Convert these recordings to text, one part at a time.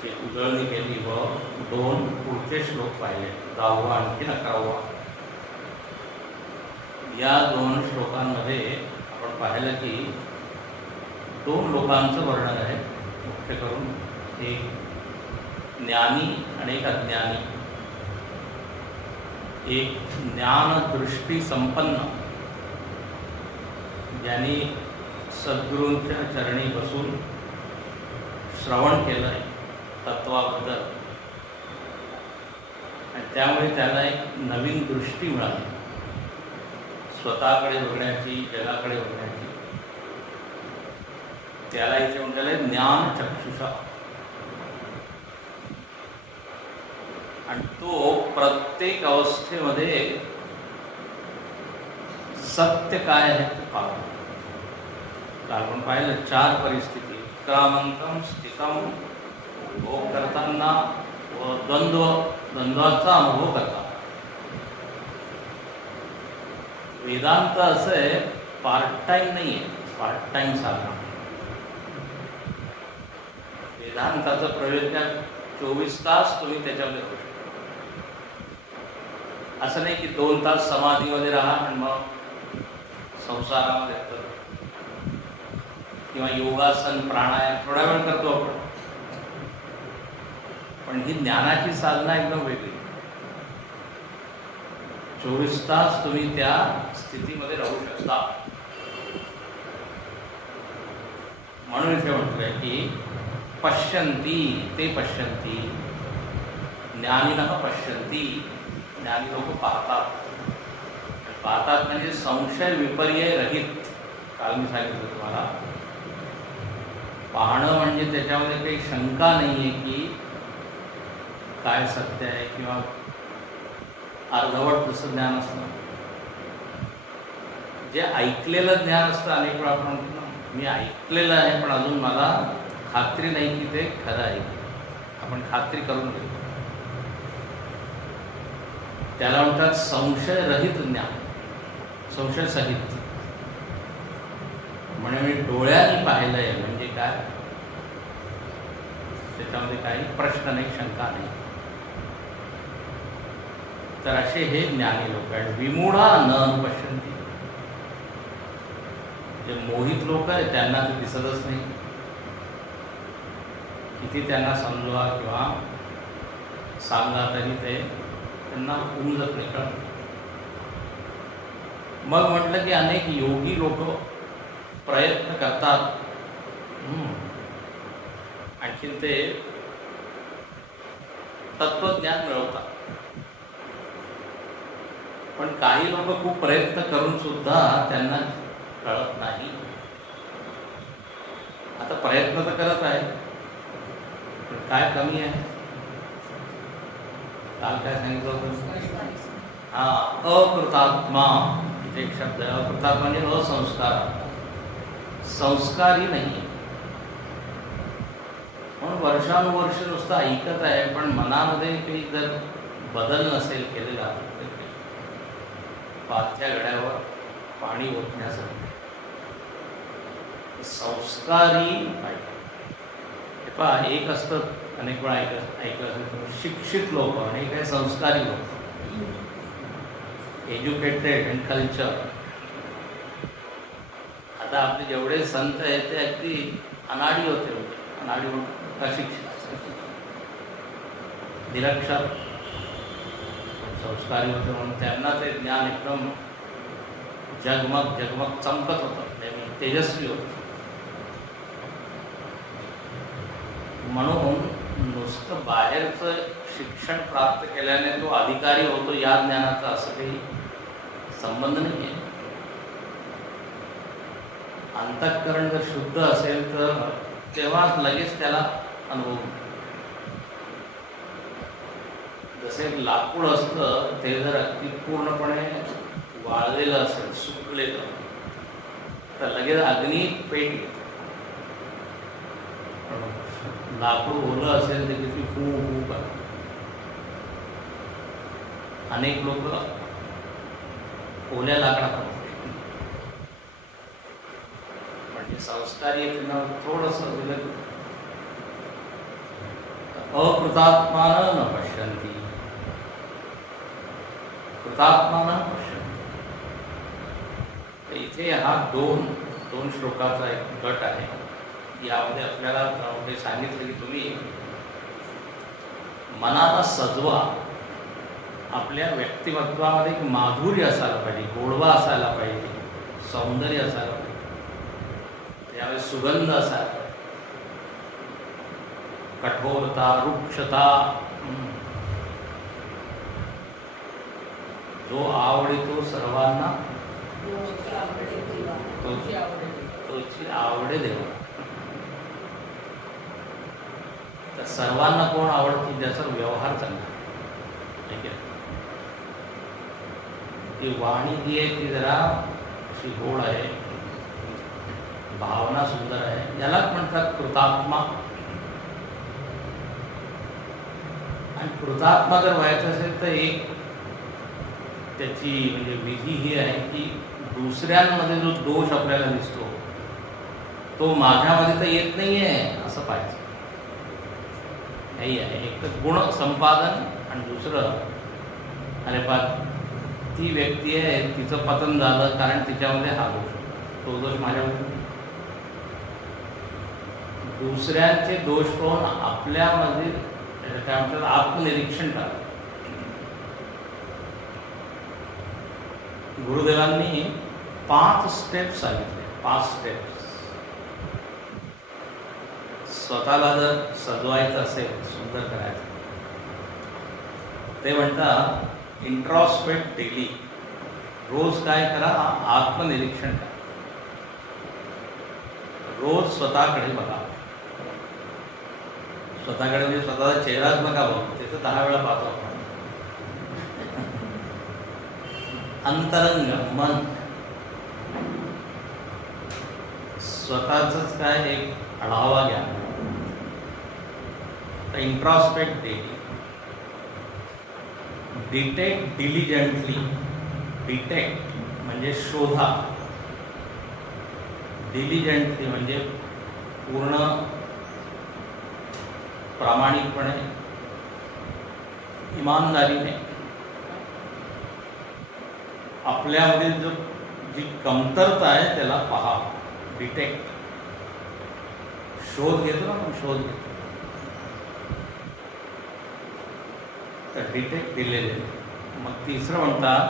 त्याची उजळणी केली व 2 पुढचे श्लोक पाहिले, 10वा आणखी 11वा. या 2 श्लोकांमध्ये आपण पाहिलं की 2 लोकांचं वर्णन आहे, मुख्य करून एक ज्ञानी आणि एक अज्ञानी. एक ज्ञानदृष्टी संपन्न, ज्यांनी सद्गुरूंच्या चरणी बसून श्रवण केलं आहे तत्वाबद्दल, आणि त्यामुळे त्याला एक नवीन दृष्टी मिळाली, स्वतःकडे बघण्याची, जगाकडे बघण्याची. त्याला इथे म्हटलेलं आहे ज्ञान चक्षुषा. आणि तो प्रत्येक अवस्थेमध्ये सत्य काय आहे ते पाहतो. आपण पाहिलं 4 परिस्थिती, क्रामंतम स्थितम, भोग करताना व द्वंद्वाचा अनुभव करताना. वेदांत असं आहे, पार्ट टाइम नाही आहे, पार्ट टाइम साधना. वेदांताचं प्रयोजन 24 तास तुम्ही त्याच्यामध्ये करू शकता. असं नाही की 2 तास समाधीमध्ये राहा आणि मग संसारामध्ये किंवा योगासन प्राणायाम थोडा वेळ करतो आपण, पण ही ज्ञानाची साधना एकदम वेगळी. 24 तास तुम्ही त्या स्थितीमध्ये राहू शकता. म्हणून इथे म्हटलंय की पश्यंती ते पश्यंती, ज्ञानिनः पश्यंती. ज्ञानी लोक पाहतात. पाहतात म्हणजे संशय विपर्यय रहित. काल मी सांगितलं तुम्हाला, पाहणं म्हणजे त्याच्यामध्ये काही शंका नाही आहे की काय सत्य आहे, किंवा अर्धवट जसं ज्ञान असतं, जे ऐकलेलं ज्ञान असतं. अनेक वेळा आपण मी ऐकलेलं आहे पण अजून मला खात्री नाही की ते खरं आहे. आपण खात्री करून घेतो, त्याला म्हणतात संशयरहित ज्ञान, संशयसहित. म्हणजे मी डोळ्यांनी पाहिलंय म्हणजे काय, त्याच्यामध्ये काही प्रश्न नाही, शंका नाही. तर असे हे ज्ञानी लोक आहेत. विमूढा न पश्यंती, जे मोहित लोक आहेत त्यांना ते दिसतच नाही. किती त्यांना समजवा किंवा सांगा तरी ते त्यांना उमजत नाही, कळत. मग म्हटलं की अनेक योगी लोक प्रयत्न करतात, आणखीन ते तत्वज्ञान मिळवतात. पण काही लोक खूप प्रयत्न करून सुद्धा त्यांना कळत नाही. आता प्रयत्न तर करत आहे, पण काय कमी आहे. काल काय सांगितलं होतं, अकृतात्मा एक शब्द आहे. अकृतात्मा म्हणजे असंस्कार, संस्कारी नाही. म्हणून वर्षानुवर्ष नुसतं ऐकत आहे, पण मनामध्ये काही जर बदल नसेल केलेला, पाथ्या घड्यावर पाणी ओतण्यासाठी संस्कारी पाहिजे. हे पहा, एक असतं, अनेक वेळा ऐकलं असेल, शिक्षित लोक आणि काही संस्कारी लोक, एज्युकेटेड अँड कल्चर. आता आपले जेवढे संत आहेत ते अगदी अनाडी होते, अनाडी होते, अशिक्षित, निरक्षर, संस्कारी होते. म्हणून त्यांना ते ज्ञान एकदम जगमग जगमग चमकत होतं, नेहमी तेजस्वी होतं. म्हणून नुसतं बाहेरचं शिक्षण प्राप्त केल्याने तो अधिकारी होतो या ज्ञानाचा असं काही संबंध नाही आहे. अंतःकरण जर शुद्ध असेल तर तेव्हा लगेच त्याला अनुभव. जसे लाकूड असतं ते जर अगदी पूर्णपणे वाळलेलं असेल, सुकलेलं, तर लगेच अग्नीत पेट येतं. लाकूड ओलं असेल तर किती फू फू करतात. अनेक लोक ओल्या लाकडात, म्हणजे संस्कारी त्यांना थोडंसं दिलं अकृतात्मान न पश्यन्ति, कृतात्मान पश्यन्ति. तर इथे हा दोन श्लोकाचा एक गट आहे. यामध्ये आपल्याला हे सांगितलं की तुम्ही मनाला सजवा. आपल्या व्यक्तिमत्वामध्ये एक माधुर्य असायला पाहिजे, गोडवा असायला पाहिजे, सौंदर्य असायला पाहिजे, त्यावेळेस सुगंध असायला पाहिजे, कठोरता, रुक्षता, जो आवडतो सर्वांना तोची आवडे देवा. तर सर्वांना कोण आवडतो? ज्याचा व्यवहार चांगला आहे. ठीक आहे. ती वाणी जी आहे ती जरा अशी गोड आहे, भावना सुंदर आहे, यालाच म्हणतात कृतात्मा. आणि कृतात्मा जर व्हायचं असेल तर एक त्याची म्हणजे विधी ही आहे की दुसऱ्यांमध्ये जो दोष आपल्याला दिसतो तो माझ्यामध्ये तर येत नाही आहे असं पाहिजे. नाही आहे. एक तर गुण संपादन आणि दुसरं अरे बा ती व्यक्ती आहे तिचं पतन झालं कारण तिच्यामध्ये हा दोष होता, तो दोष माझ्यामध्ये. दुसऱ्यांचे दोष पाहून आपल्यामध्ये काय म्हणतात आत्मनिरीक्षण करा. गुरुदेवांनी 5 स्टेप्स सांगितले. 5 स्टेप्स. स्वतःला जर सजवायचं असेल, सुंदर करायचं, ते म्हणतात इंट्रॉस्पेक्ट डेली. रोज काय करा? आत्मनिरीक्षण करा. रोज स्वतःकडे बघा. स्वतःकडे म्हणजे स्वतःचा चेहराच बघा. त्याचं 10 वेळा पाहतो आपण. अंतरंग मन स्वतःच काय एक आढावा घ्या. इंट्रॉस्पेक्ट डेली. डिटेक्ट डिलिजंटली. डिटेक्ट म्हणजे शोधा, डिलिजंटली म्हणजे पूर्ण प्रामाणिकपणे, इमानदारीने आपल्यामध्ये जो जी कमतरता आहे त्याला पहा. डिटेक्ट. शोध घेतो ना आपण, शोध घेतो. तर डिटेक्ट दिलेले. मग तिसरं म्हणतात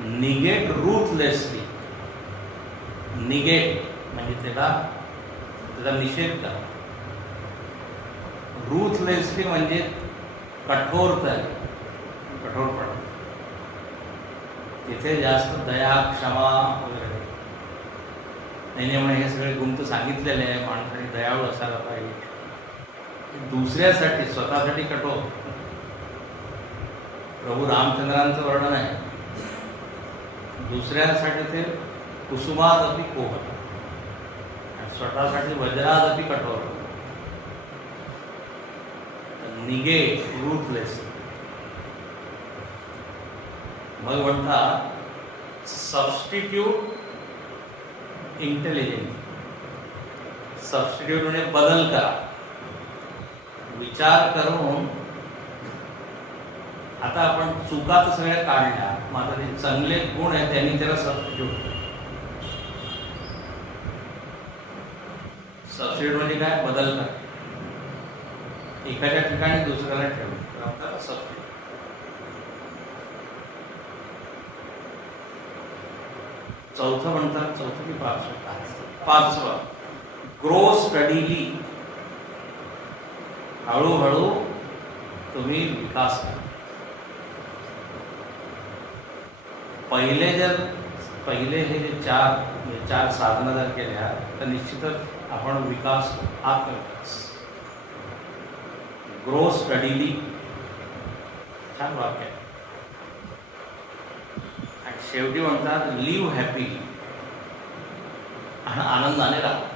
निगेट रूथलेसली. निगेट म्हणजे त्याचा निषेध करा. रूथलेसली म्हणजे कठोरता, कठोरपणा. तिथे जास्त दया, क्षमा वगैरे नाही. म्हणून हे सगळे गुण तर सांगितलेले आहे. माणसाने दयाळू असायला पाहिजे. दुसऱ्यासाठी, स्वतःसाठी कठोर. प्रभू रामचंद्रांचं वर्णन आहे. दुसऱ्यांसाठी ते कुसुमादपि कोमल आणि स्वतःसाठी वज्रादपि कठोर. निगेट, रूथलेस. मग म्हणतात सबस्टिट्यूट इंटेलिजंट. सबस्टिट्यूट म्हणजे बदल करा. विचार करून आता आपण चुका तर सगळ्या काढल्या, मात्र ते चांगले गुण आहेत त्यांनी त्याला सबस्टिट्यूट. सबस्टिट्यूट म्हणजे काय? बदल करा. एखाद्या ठिकाणी दुसऱ्याला ठेवून सबस्टिट्यूट. चौथं म्हणतात, चौथं की पाचवं ग्रो स्टडीली. हळूहळू तुम्ही विकास करा. पहिले हे जे चार साधना जर केल्या तर निश्चितच आपण विकास, आत्मविकास. Grow steadily. छान वाक्य आहे. आणि शेवटी म्हणतात लिव्ह हॅपीली. आनंदाने राहा.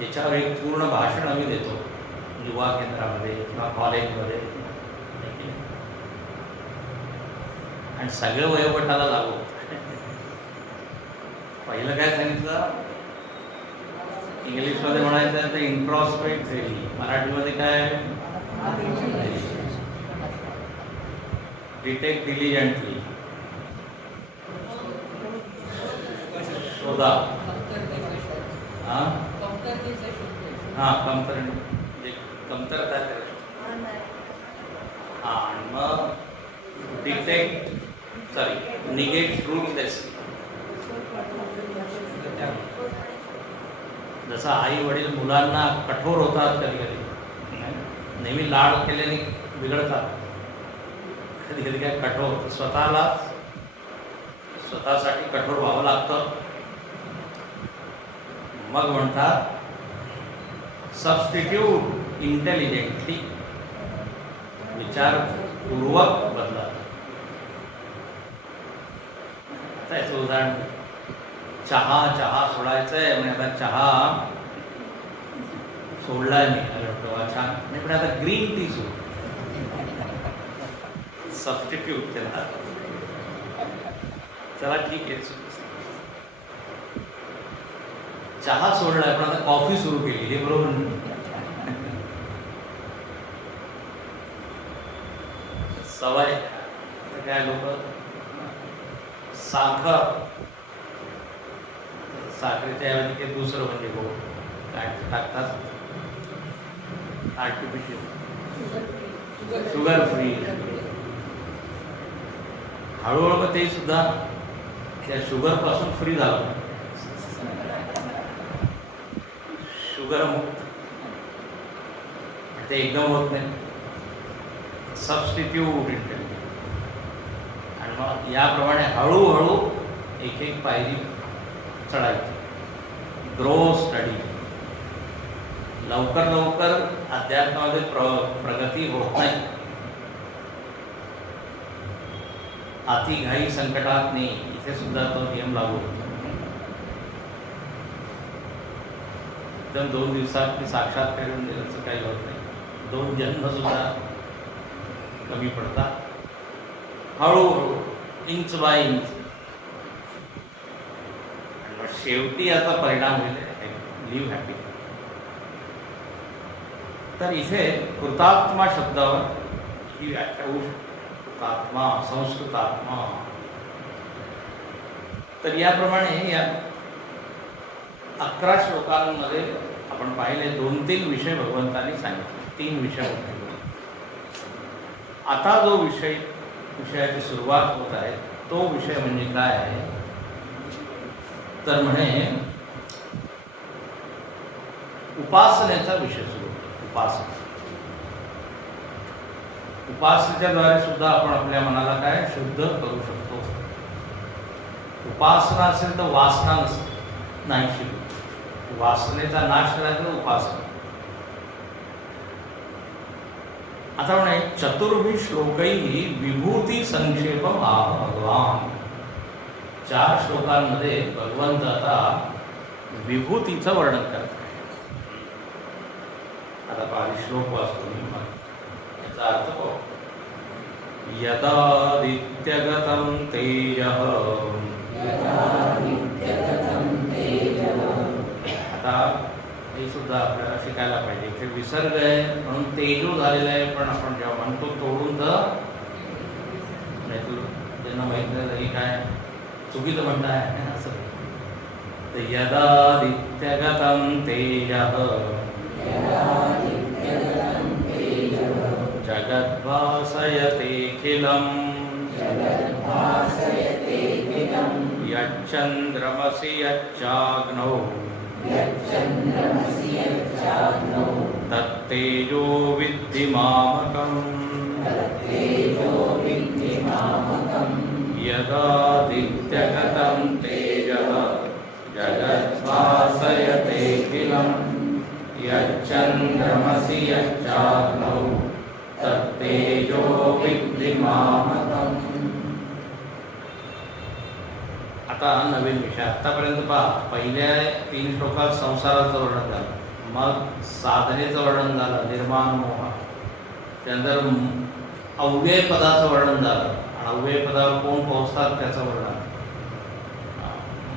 याच्यावर एक पूर्ण भाषण आम्ही देतो युवा केंद्रामध्ये किंवा कॉलेजमध्ये. आणि सगळं वयोगटाला लागू. पहिलं काय सांगितलं? इंग्लिशमध्ये म्हणायचं तर इंट्रॉस्पेक्ट डेली, मराठीमध्ये काय? डिटेक्ट डिलिजंटली, शोधा. हां म्हणजे कमतरता करा. हां, आणि मग निगेट ट्रूथलेस. जसं आई वडील मुलांना कठोर होतात, कधी कधी नेहमी लाड केल्याने बिघडतात, कधी कधी काय कठोर, स्वतःसाठी कठोर व्हावं लागतं. मग म्हणतात सबस्टिट्यूट इंटेलिजंटली, विचारपूर्वक बदला. आता याचं उदाहरण, चहा सोडायचं आहे म्हणजे आता चहा सोडलाय मी, अरे छान नाही, पण आता ग्रीन टी सोड. सबस्टिट्यूट त्याला, चला ठीक आहे, चहा सोडलाय पण आता कॉफी सुरू केली, हे बरोबर नाही. सवय काय, लोक साखरेच्या ऐवजी ते दुसरं म्हणजे काय टाकतात, आर्टिफिशियल शुगर फ्री. हळूहळू ते सुद्धा त्या शुगर पासून फ्री झालं, शुगर मुक्त. ते एकदम होत नाही, सबस्टिट्यूट इंटेलिजंट. आणि मग याप्रमाणे हळूहळू एक पायरी चढायची. Grow study. लवकर अध्यात्मामध्ये प्रगती होत नाही. अति घाई संकटात नाही, इथे सुद्धा तो नियम लागू होतो. एकदम 2 दिवसात मी साक्षात करून दिल्याचं काही होत नाही. 2 जन्म सुद्धा कमी पडतात. हळूहळू, इंच बाय इंच. आणि शेवटी याचा परिणाम होईल लिव्ह हॅपी. तर इथे कृतात्मा शब्दावर ही व्याख्या होऊ शकते. कृतात्मा, संस्कृतात्मा. तर याप्रमाणे या 11 श्लोकांमध्ये आपण पाहिले 2-3 विषय भगवंतांनी सांगितले. 3 विषय होते. आता जो विषयाची सुरुवात होत आहे तो विषय म्हणजे काय आहे, तर म्हणे उपासनेचा विषय सुरू होतो. उपासनेच्या द्वारे सुद्धा आपण आपल्या मनाला काय शुद्ध करू शकतो. उपासना असेल तर वासना नाही शिकू. वासनेचा नाश करायचा उपासना. आता म्हणे चतुर्भि श्लोकैहि विभूती संक्षेपम आह भगवान. 4 श्लोकांमध्ये भगवंत आता विभूतीचं वर्णन करतात. आता 5 श्लोक वाचतो मी. याचा अर्थ पाहू. यदादित्यगतं तेजः. आता हे सुद्धा आपल्याला शिकायला पाहिजे. इथे विसर्ग आहे म्हणून तेजो झालेला आहे, पण आपण जेव्हा म्हणतो तोडून तर नाही, तू त्यांना माहीत नाही काय चुकीचं म्हणणं आहे असं. तर यदादित्यगतं तेजः जगद्भासयतेऽखिलम् यच्चन्द्रमसि यच्चाग्नौ तत्तेजो विद्धि मामकम्. यदादित्यगतं तेजः जगद्भासयतेऽखिलम् यच्चन्द्रमसि यच्चाग्नौ तत्तेजो विद्धि मामकम्. आता नवीन विषय. आतापर्यंत पहा, पहिल्या 3 श्लोकात संसाराचं वर्णन झालं, मग साधनेचं वर्णन झालं, निर्माण मोह. त्यानंतर अव्यय पदाचं वर्णन झालं, आणि अव्यय पदावर कोण पोहोचतात त्याचं वर्णन.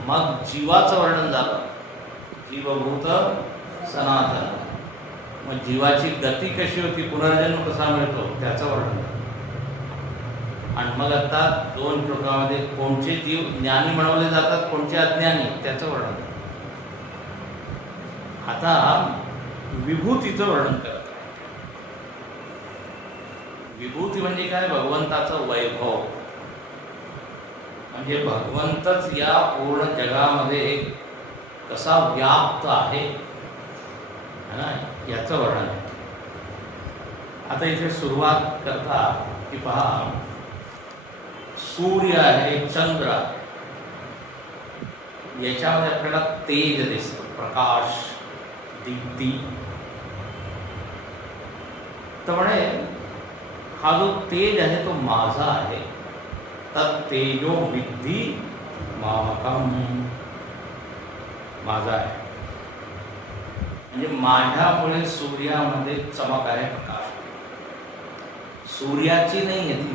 मग जीवाचं वर्णन झालं, जीवभूत सनातन. मग जीवाची गती कशी होती, पुनर्जन्म कसा मिळतो त्याचं वर्णन. आणि मग आता दोन श्लोकामध्ये कोणचे जीव ज्ञानी म्हणवले जातात, कोणचे अज्ञानी, त्याचं वर्णन. आता विभूतीचं वर्णन करत आहे. विभूती म्हणजे काय, भगवंताचं वैभव. म्हणजे भगवंतच या पूर्ण जगामध्ये कसा व्याप्त आहे ना, याचं वर्णन आहे. आता इथे सुरुवात करता की पहा, सूर्य आहे, चंद्र, याच्यामध्ये आपल्याला तेज दिसतो, प्रकाश, दीप्ती. तर म्हणे हा जो तेज आहे तो माझा आहे. तत्तेजो विद्धि मामकम, माझा आहे. म्हणजे माझ्यामुळे सूर्यामध्ये चमक आहे, प्रकाश. सूर्याची नाही आहे ती,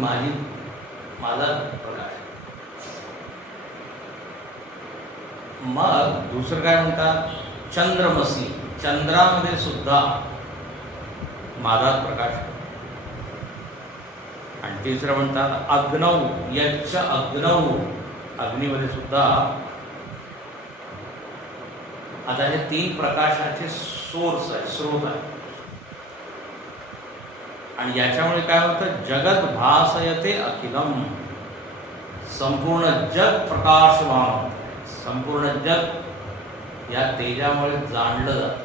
माझा प्रकाश. मग दुसरं काय म्हणतात, चंद्रमसी, चंद्रामध्ये सुद्धा माझा प्रकाश. आणि तिसरं म्हणतात अग्नौ, यच्च अग्नौ, अग्नीमध्ये सुद्धा. आता हे तीन प्रकाशाचे सोर्स आहे, स्रोत आहे. आणि याच्यामुळे काय होतं, जगत भासयते अखिलम, संपूर्ण जग प्रकाशमान होतं. संपूर्ण जग या तेजामुळे जाणलं जातं.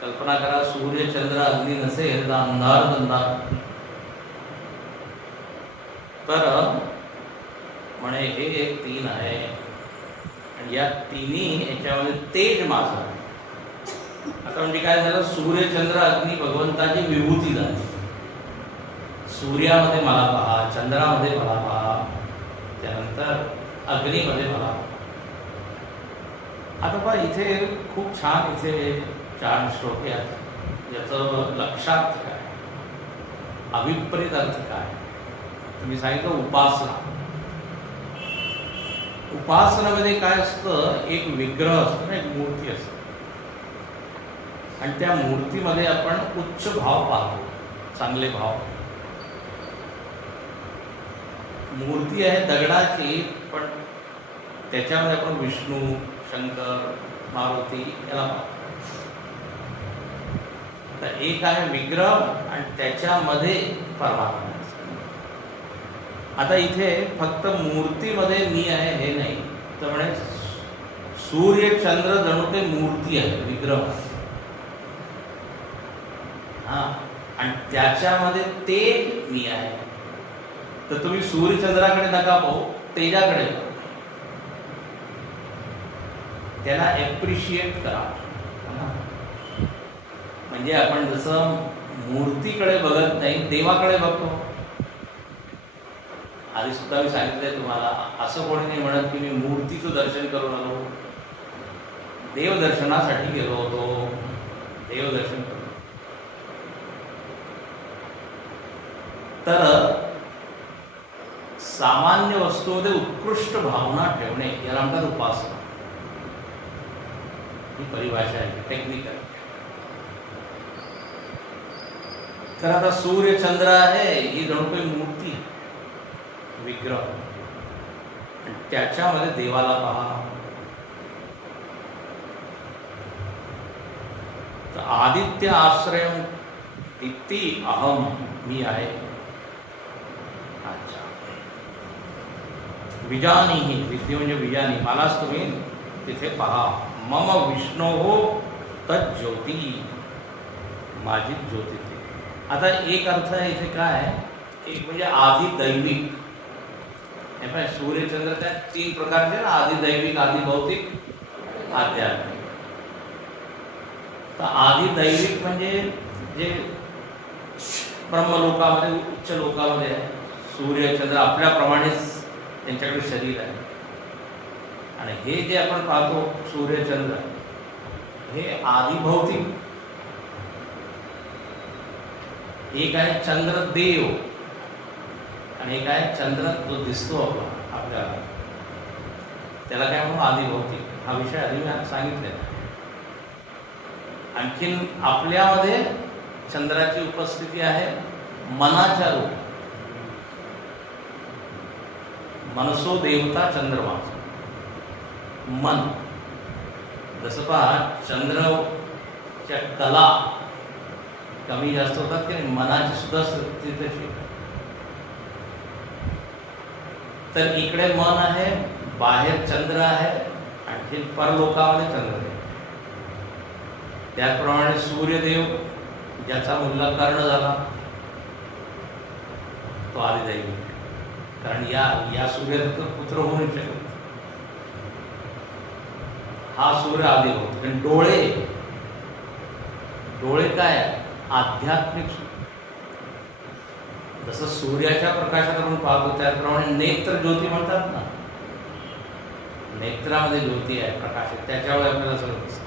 कल्पना करा, सूर्य चंद्र अग्नी नसेल तर अंधार अंधार. तर म्हणे हे एक तीन आहे. आणि या तिन्ही याच्यामध्ये तेज माझं आहे. आता म्हणजे काय झालं, सूर्य चंद्र अग्नी भगवंताची विभूती झाली. सूर्यामध्ये मला पहा, चंद्रामध्ये मला पहा, त्यानंतर अग्नीमध्ये मला. आता पहा इथे खूप छान, इथे 4 श्लोक आहेत. याचं लक्षात काय, अभिप्रेत अर्थ काय. तुम्ही सांगितलं उपासना. उपासनामध्ये काय असतं, एक विग्रह असतो ना, एक मूर्ती असते. आणि त्या मूर्तीमध्ये आपण उच्च भाव पाहतो, चांगले भाव. मूर्ती आहे दगडाची, पण त्याच्यामध्ये आपण विष्णू, शंकर, मारुती याला पाहतो. तर एक आहे विग्रह आणि त्याच्यामध्ये परमात्मा. आता इथे फक्त मूर्तीमध्ये मी आहे हे नाही, तर म्हणे सूर्य चंद्र जणू ते मूर्ती आहे, विग्रह. हा, आणि त्याच्यामध्ये तेज मी आहे. तर तुम्ही सूर्यचंद्राकडे नका पाहू, तेजाकडे पाहू. त्याला ॲप्रिशिएट करा. म्हणजे आपण जसं मूर्तीकडे बघत नाही, देवाकडे बघतो. आधी सुद्धा मी सांगितलंय तुम्हाला, असं कोणी नाही म्हणत की मी मूर्तीचं दर्शन करून आलो, देवदर्शनासाठी गेलो होतो, देवदर्शन करून. तर सामान्य वस्तूमध्ये उत्कृष्ट भावना ठेवणे याला म्हणतात उपासना. ही परिभाषा आहे, टेक्निकल. तर आता सूर्य चंद्र आहे, ही जणू काही मूर्ती, विग्रह. आणि त्याच्यामध्ये देवाला पहा. तर आदित्य आश्रय दीप्ती अहम, मी आहे. अच्छा, विजानीहि, विद्या म्हणजे विजानी, मलाच तुम्ही तिथे पहा. मम विष्णो हो तज्ज्योती, माझी ज्योती. आता एक अर्थ आहे इथे काय, एक म्हणजे आदि दैविक. हे पाय, सूर्यचंद्र त्या 3 प्रकारचे ना, आदि दैविक, आदि भौतिक, आध्यात्मिक. तर आदि दैविक म्हणजे जे ब्रह्मलोकामध्ये, उच्च लोकामध्ये आहे. सूर्यचंद्र आपल्याप्रमाणेच त्यांच्याकडे शरीर आहे. आणि हे जे आपण पाहतो सूर्यचंद्र, हे आदिभौतिक. एक आहे चंद्रदेव आणि एक आहे चंद्र जो दिसतो आपल्याला, त्याला काय म्हणू, आदिभौतिक. हा विषय आधी मी सांगितलेला आहे. आणखीन आपल्यामध्ये चंद्राची उपस्थिती आहे मनाच्या रूपात. मनसो देवता चंद्रमा, मन. जसं पहा चंद्रच्या कला कमी जास्त होतात की नाही, मनाची सुद्धा स्थिती तशी. तर इकडे मन आहे, बाहेर चंद्र आहे, आणखी परलोकामध्ये चंद्र आहे. त्याप्रमाणे सूर्यदेव ज्याचा मुलगा कर्ण झाला तो आदिदैविक, कारण या सूर्याचा पुत्र होऊ नाही शकत. हा सूर्य आदी होतो. पण डोळे काय आध्यात्मिक. जसं सूर्याच्या प्रकाशात आपण पाहतो त्याप्रमाणे नेत्र ज्योती म्हणतात ना, नेत्रामध्ये ज्योती आहे, प्रकाश आहे, त्याच्यामुळे आपल्याला सगळं दिसतं.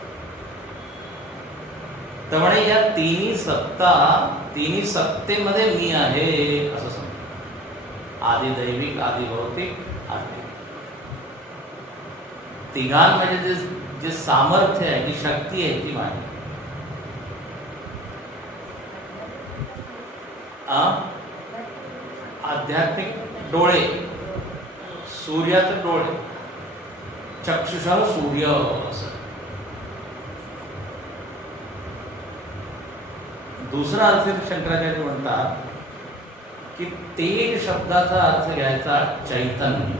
त्यामुळे या तिन्ही सत्तेमध्ये मी आहे असं समजा. आदि दैविक, आदि भौतिक, आदि. तिघांमध्ये जे सामर्थ्य आहे, जी शक्ती आहे ती माझी. आध्यात्मिक डोळे, सूर्याचे डोळे, चक्षुषः सूर्य असं. दुसरा अर्थ शंकराचार्य म्हणतात की तेज शब्दाचा अर्थ घ्यायचा चैतन्य,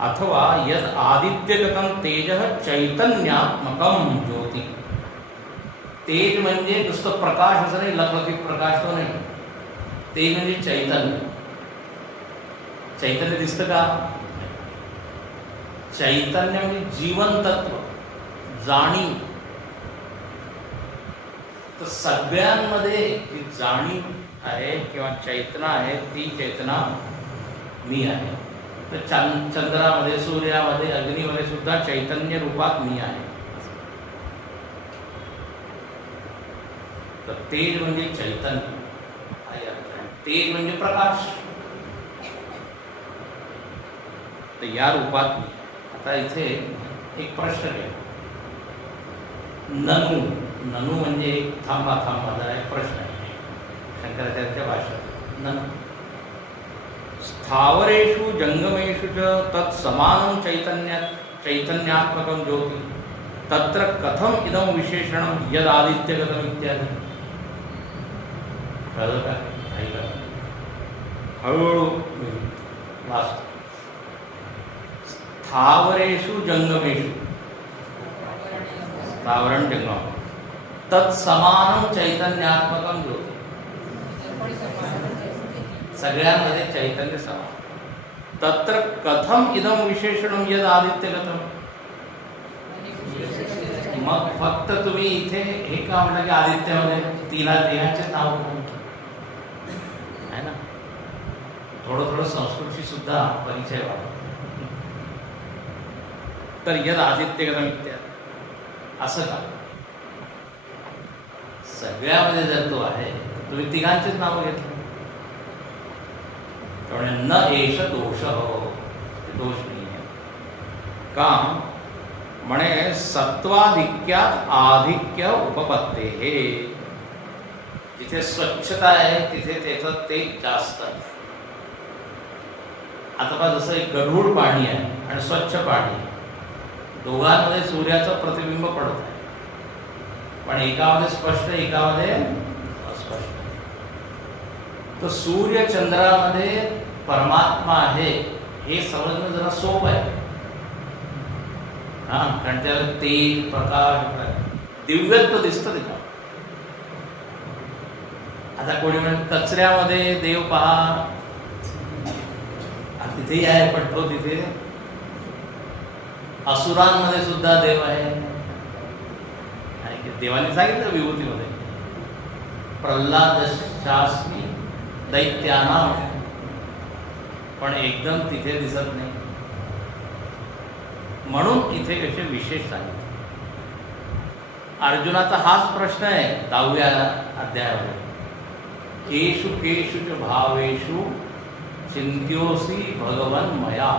अथवा यद आदित्यगतम तेज चैतन्यात्मकम ज्योती. तेज म्हणजे नुसतं प्रकाश असं नाही, लखलखीत प्रकाश तो नाही. तेज म्हणजे चैतन्य. चैतन्य दिसतं का? चैतन्य म्हणजे जीवनतत्व, जाणीव. तर सगळ्यांमध्ये जी जाणीव आहे किंवा चैतना आहे ती चैतना मी आहे. तर चंद्रामध्ये, सूर्यामध्ये, अग्नीमध्ये सुद्धा चैतन्य रूपात मी आहे. तर तेज म्हणजे चैतन्य, तेज म्हणजे प्रकाश. तर या रूपात मी. आता इथे एक प्रश्न आहे. ननु म्हणजे थांबा जरा एक प्रश्न आहे शंकराचार्याच्या भाषेत. ननु स्थावरेषु जंगमेषु च तत्समानं चैतन्यात्मकं ज्योति तत्र कथम इदं विशेषणं यद आदित्यगतम इत्यादी. कळलं का? हळूहळू वाचतो. स्थावरेषु जंगमेषु, स्थावरण जंगम, तत्समानं चैतन्यात्मकं ज्योति. सगळ्यांमध्ये चैतन्य समान. तत्र कथम इदं विशेषणं यद आदित्यगतम. मग फक्त तुम्ही इथे हे का म्हणलं की आदित्यामध्ये तिघांचे नाव आहे ना. थोडं संस्कृतशी सुद्धा परिचय व्हावा. तर यद आदित्यगतम इत्यादी असं का? सगळ्यामध्ये जर तो आहे तर तुम्ही तिघांचेच नाव घेतले. त्यामुळे न एष दोष हो, दोष नाही आहे. काम म्हणे सत्वाधिक्यात आधिक्य उपपत्ते. हे जिथे स्वच्छता आहे तिथे त्याचं तेज जास्त आहे. आता पहा, जसं एक गढूळ पाणी आहे आणि स्वच्छ पाणी आहे, दोघांमध्ये सूर्याचं प्रतिबिंब पडत आहे, पण एकामध्ये स्पष्ट एकामध्ये अस्पष्ट. तर सूर्य चंद्रामध्ये परमात्मा आहे हे समजणं जरा सोपं आहे. कारण त्याला तेज, प्रकाश, दिव्यत्व दिसतं तिथं. आता कोणी म्हणजे कचऱ्यामध्ये देव पहा, तिथेही आहे, पण तो तिथे असुरांमध्ये सुद्धा देव आहे. आणि देवाने सांगितलं विभूतीमध्ये, प्रल्हादशास्मी दैत्यानां, पण एकदम तिथे दिसत नाही. म्हणून इथे कसे विशेष सांगितले. अर्जुनाचा हाच प्रश्न आहे 10व्या अध्यायामध्ये. केषु केषु च भावेषु चिंत्योसी भगवन मया.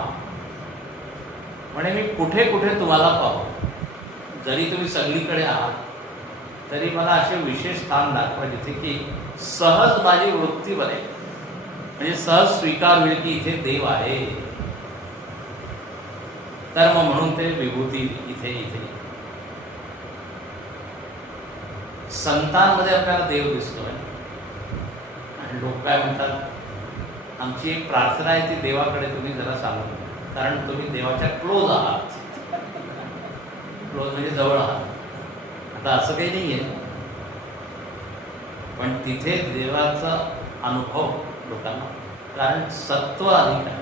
म्हणे मी कुठे कुठे तुम्हाला पाहू, जरी तुम्ही सगळीकडे आहात तरी मला असे विशेष स्थान दाखवा जिथे की सहज माझी वृत्ती बनेल, म्हणजे सहज स्वीकार होईल की इथे देव आहे. तर मग म्हणून ते विभूती इथे इथे संतांमध्ये आपल्याला देव दिसतोय. आणि लोक काय म्हणतात, आमची एक प्रार्थना आहे ती देवाकडे तुम्ही जरा सांगून द्या, कारण तुम्ही देवाच्या क्लोज आहात. क्लोज म्हणजे जवळ आहात. आता असं काही नाही आहे, पण तिथे देवाचा अनुभव लोकांना, कारण सत्व अधिक आहे,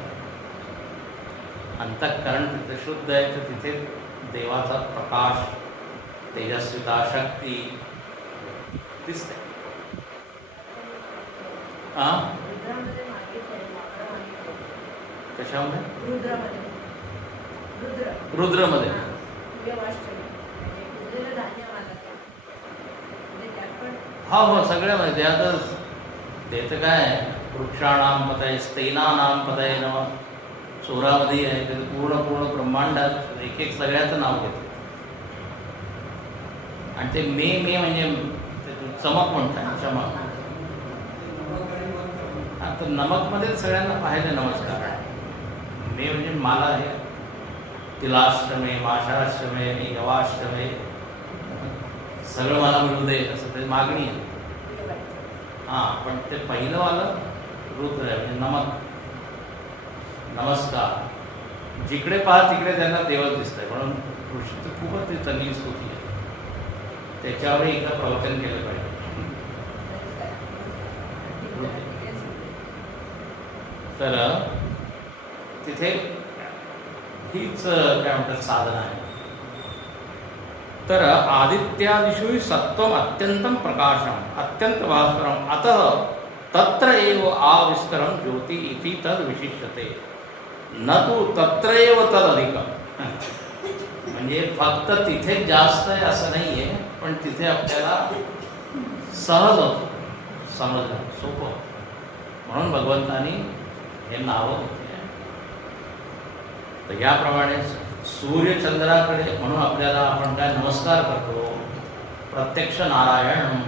अंतःकरण तिथे शुद्ध आहे, तर तिथे देवाचा प्रकाश, तेजस्विता, शक्ती दिसते. कशामध्ये? रुद्रमध्ये. हा हो, सगळ्यामध्ये त्यातच ते तर काय वृक्षाणाम पतये स्तेनानाम पतये नमः. चोरामध्ये आहे, त्याचं पूर्ण ब्रह्मांडात एक एक सगळ्याचं नाव घेते. आणि ते मे म्हणजे चमक म्हणतात, चमक. आता नमकमध्ये सगळ्यांना पाहिजे नमस्कार. मे म्हणजे मला आहे, तिलाष्टमे, माषाष्टमे, यवाष्टमे, सगळं मला मिळू दे असं ते मागणी आहे. हां, पण ते पहिलं वालं रुद्र आहे, म्हणजे नमक, नमस्कार. जिकडे पाहा तिकडे त्यांना देवच दिसतंय, म्हणून ऋषी तर खूपच ते चांगली स्तुती आहे. त्याच्यावरही एकदा प्रवचन केलं पाहिजे. तर तिथे हीच काय म्हणतात साधना आहे. तर आदित्यादिषु सत्वम अत्यंतम प्रकाशम अत्यंत भास्करम अतः तत्र एव आविस्तरम ज्योति इति तद विशिष्यते न तू तत्र एव तद अधिकम. म्हणजे फक्त तिथे जास्त आहे असं नाही आहे, पण तिथे आपल्याला सहज होतं, समजणं सोपं होतं. म्हणून भगवंतानी हे नावं घेतली आहे. तर याप्रमाणे सूर्यचंद्राकडे म्हणून आपल्याला आपण काय नमस्कार करतो, प्रत्यक्ष नारायण.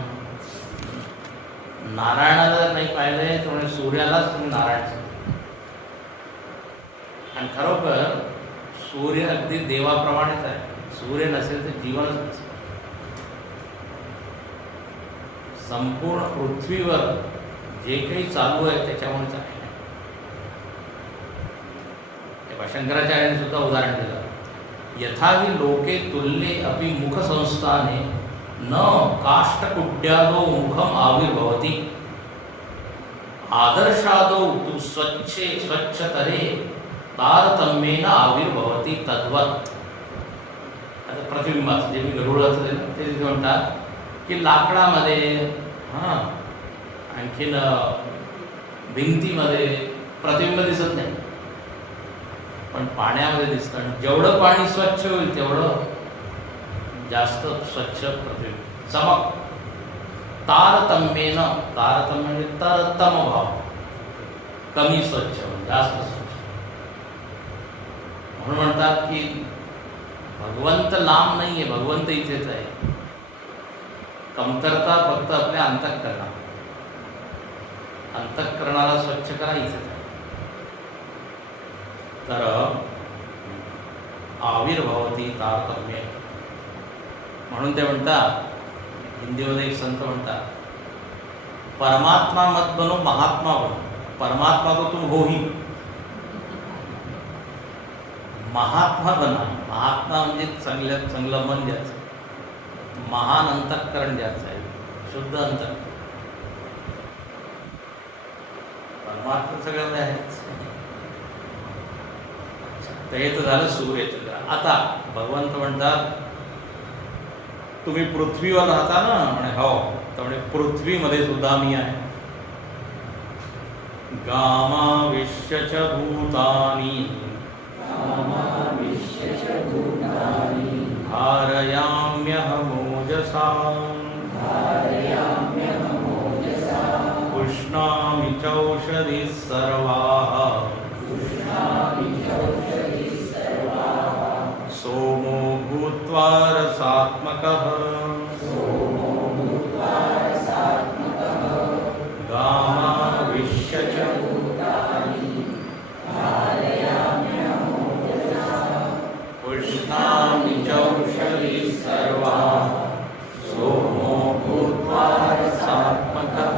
नारायणाला जर नाही पाहिजे तर म्हणजे सूर्यालाच तुम्ही नारायण सांगता. आणि खरोखर सूर्य अगदी देवाप्रमाणेच आहे. सूर्य नसेल तर जीवनच नसेल. संपूर्ण पृथ्वीवर जे काही चालू आहे त्याच्यामुळेच आहे. शंकराचार्यांनी सुद्धा उदाहरण दिलं, यथाही लोके तुल्ये अपि मुख संस्थाने न काष्ठकुड्यादो मुखम आविर्भवति आदर्शादो तु स्वच्छतरे तारतम्येन आविर्भवति तद्वत्. आता प्रतिबिंबाचं जे मी गरुडाचं दिलं ते तिथे म्हणतात की लाकडामध्ये, हां, आणखीन भिंतीमध्ये प्रतिबिंब दिसत नाही, पण पाण्यामध्ये दिसतं. आणि जेवढं पाणी स्वच्छ होईल तेवढं जास्त स्वच्छ प्रतिबिंब, चमक. तारतम्येन, तारतम्य म्हणजे तरतम भाव, कमी स्वच्छ जास्त स्वच्छ. म्हणून म्हणतात की भगवंत लांब नाही आहे, भगवंत इथेच आहे. कमतरता फक्त आपल्या अंतःकरणात. अंतःकरणाला स्वच्छ करा, इथेच आहे. तर आविर्भवती तारतम्य. म्हणून ते म्हणतात, हिंदीमध्ये एक संत म्हणतात, परमात्मा मत बनो महात्मा बनो. परमात्मा तो तुम हो ही, महात्मा बना. महात्मा म्हणजे चांगल्यात चांगलं मन ज्याचं, महान अंतःकरण ज्याचं आहे, शुद्ध अंतःकरण. परमात्मा सगळ्यामध्ये आहेच. तर हे तर झालं सूर्यचंद्र. आता भगवंत म्हणतात, तुम्ही पृथ्वीवर राहता ना? म्हणे हो. तर म्हणे पृथ्वीमध्ये सुद्धा मी आहे. गामाविश्य भूतानि धारयाम्यहमोजसा पुष्णामि चौषधिः सर्वाः रसात्मकः गामाविश्य च पुष्णामि चौषधी सर्वा सोमो भूत्वा रसात्मकः.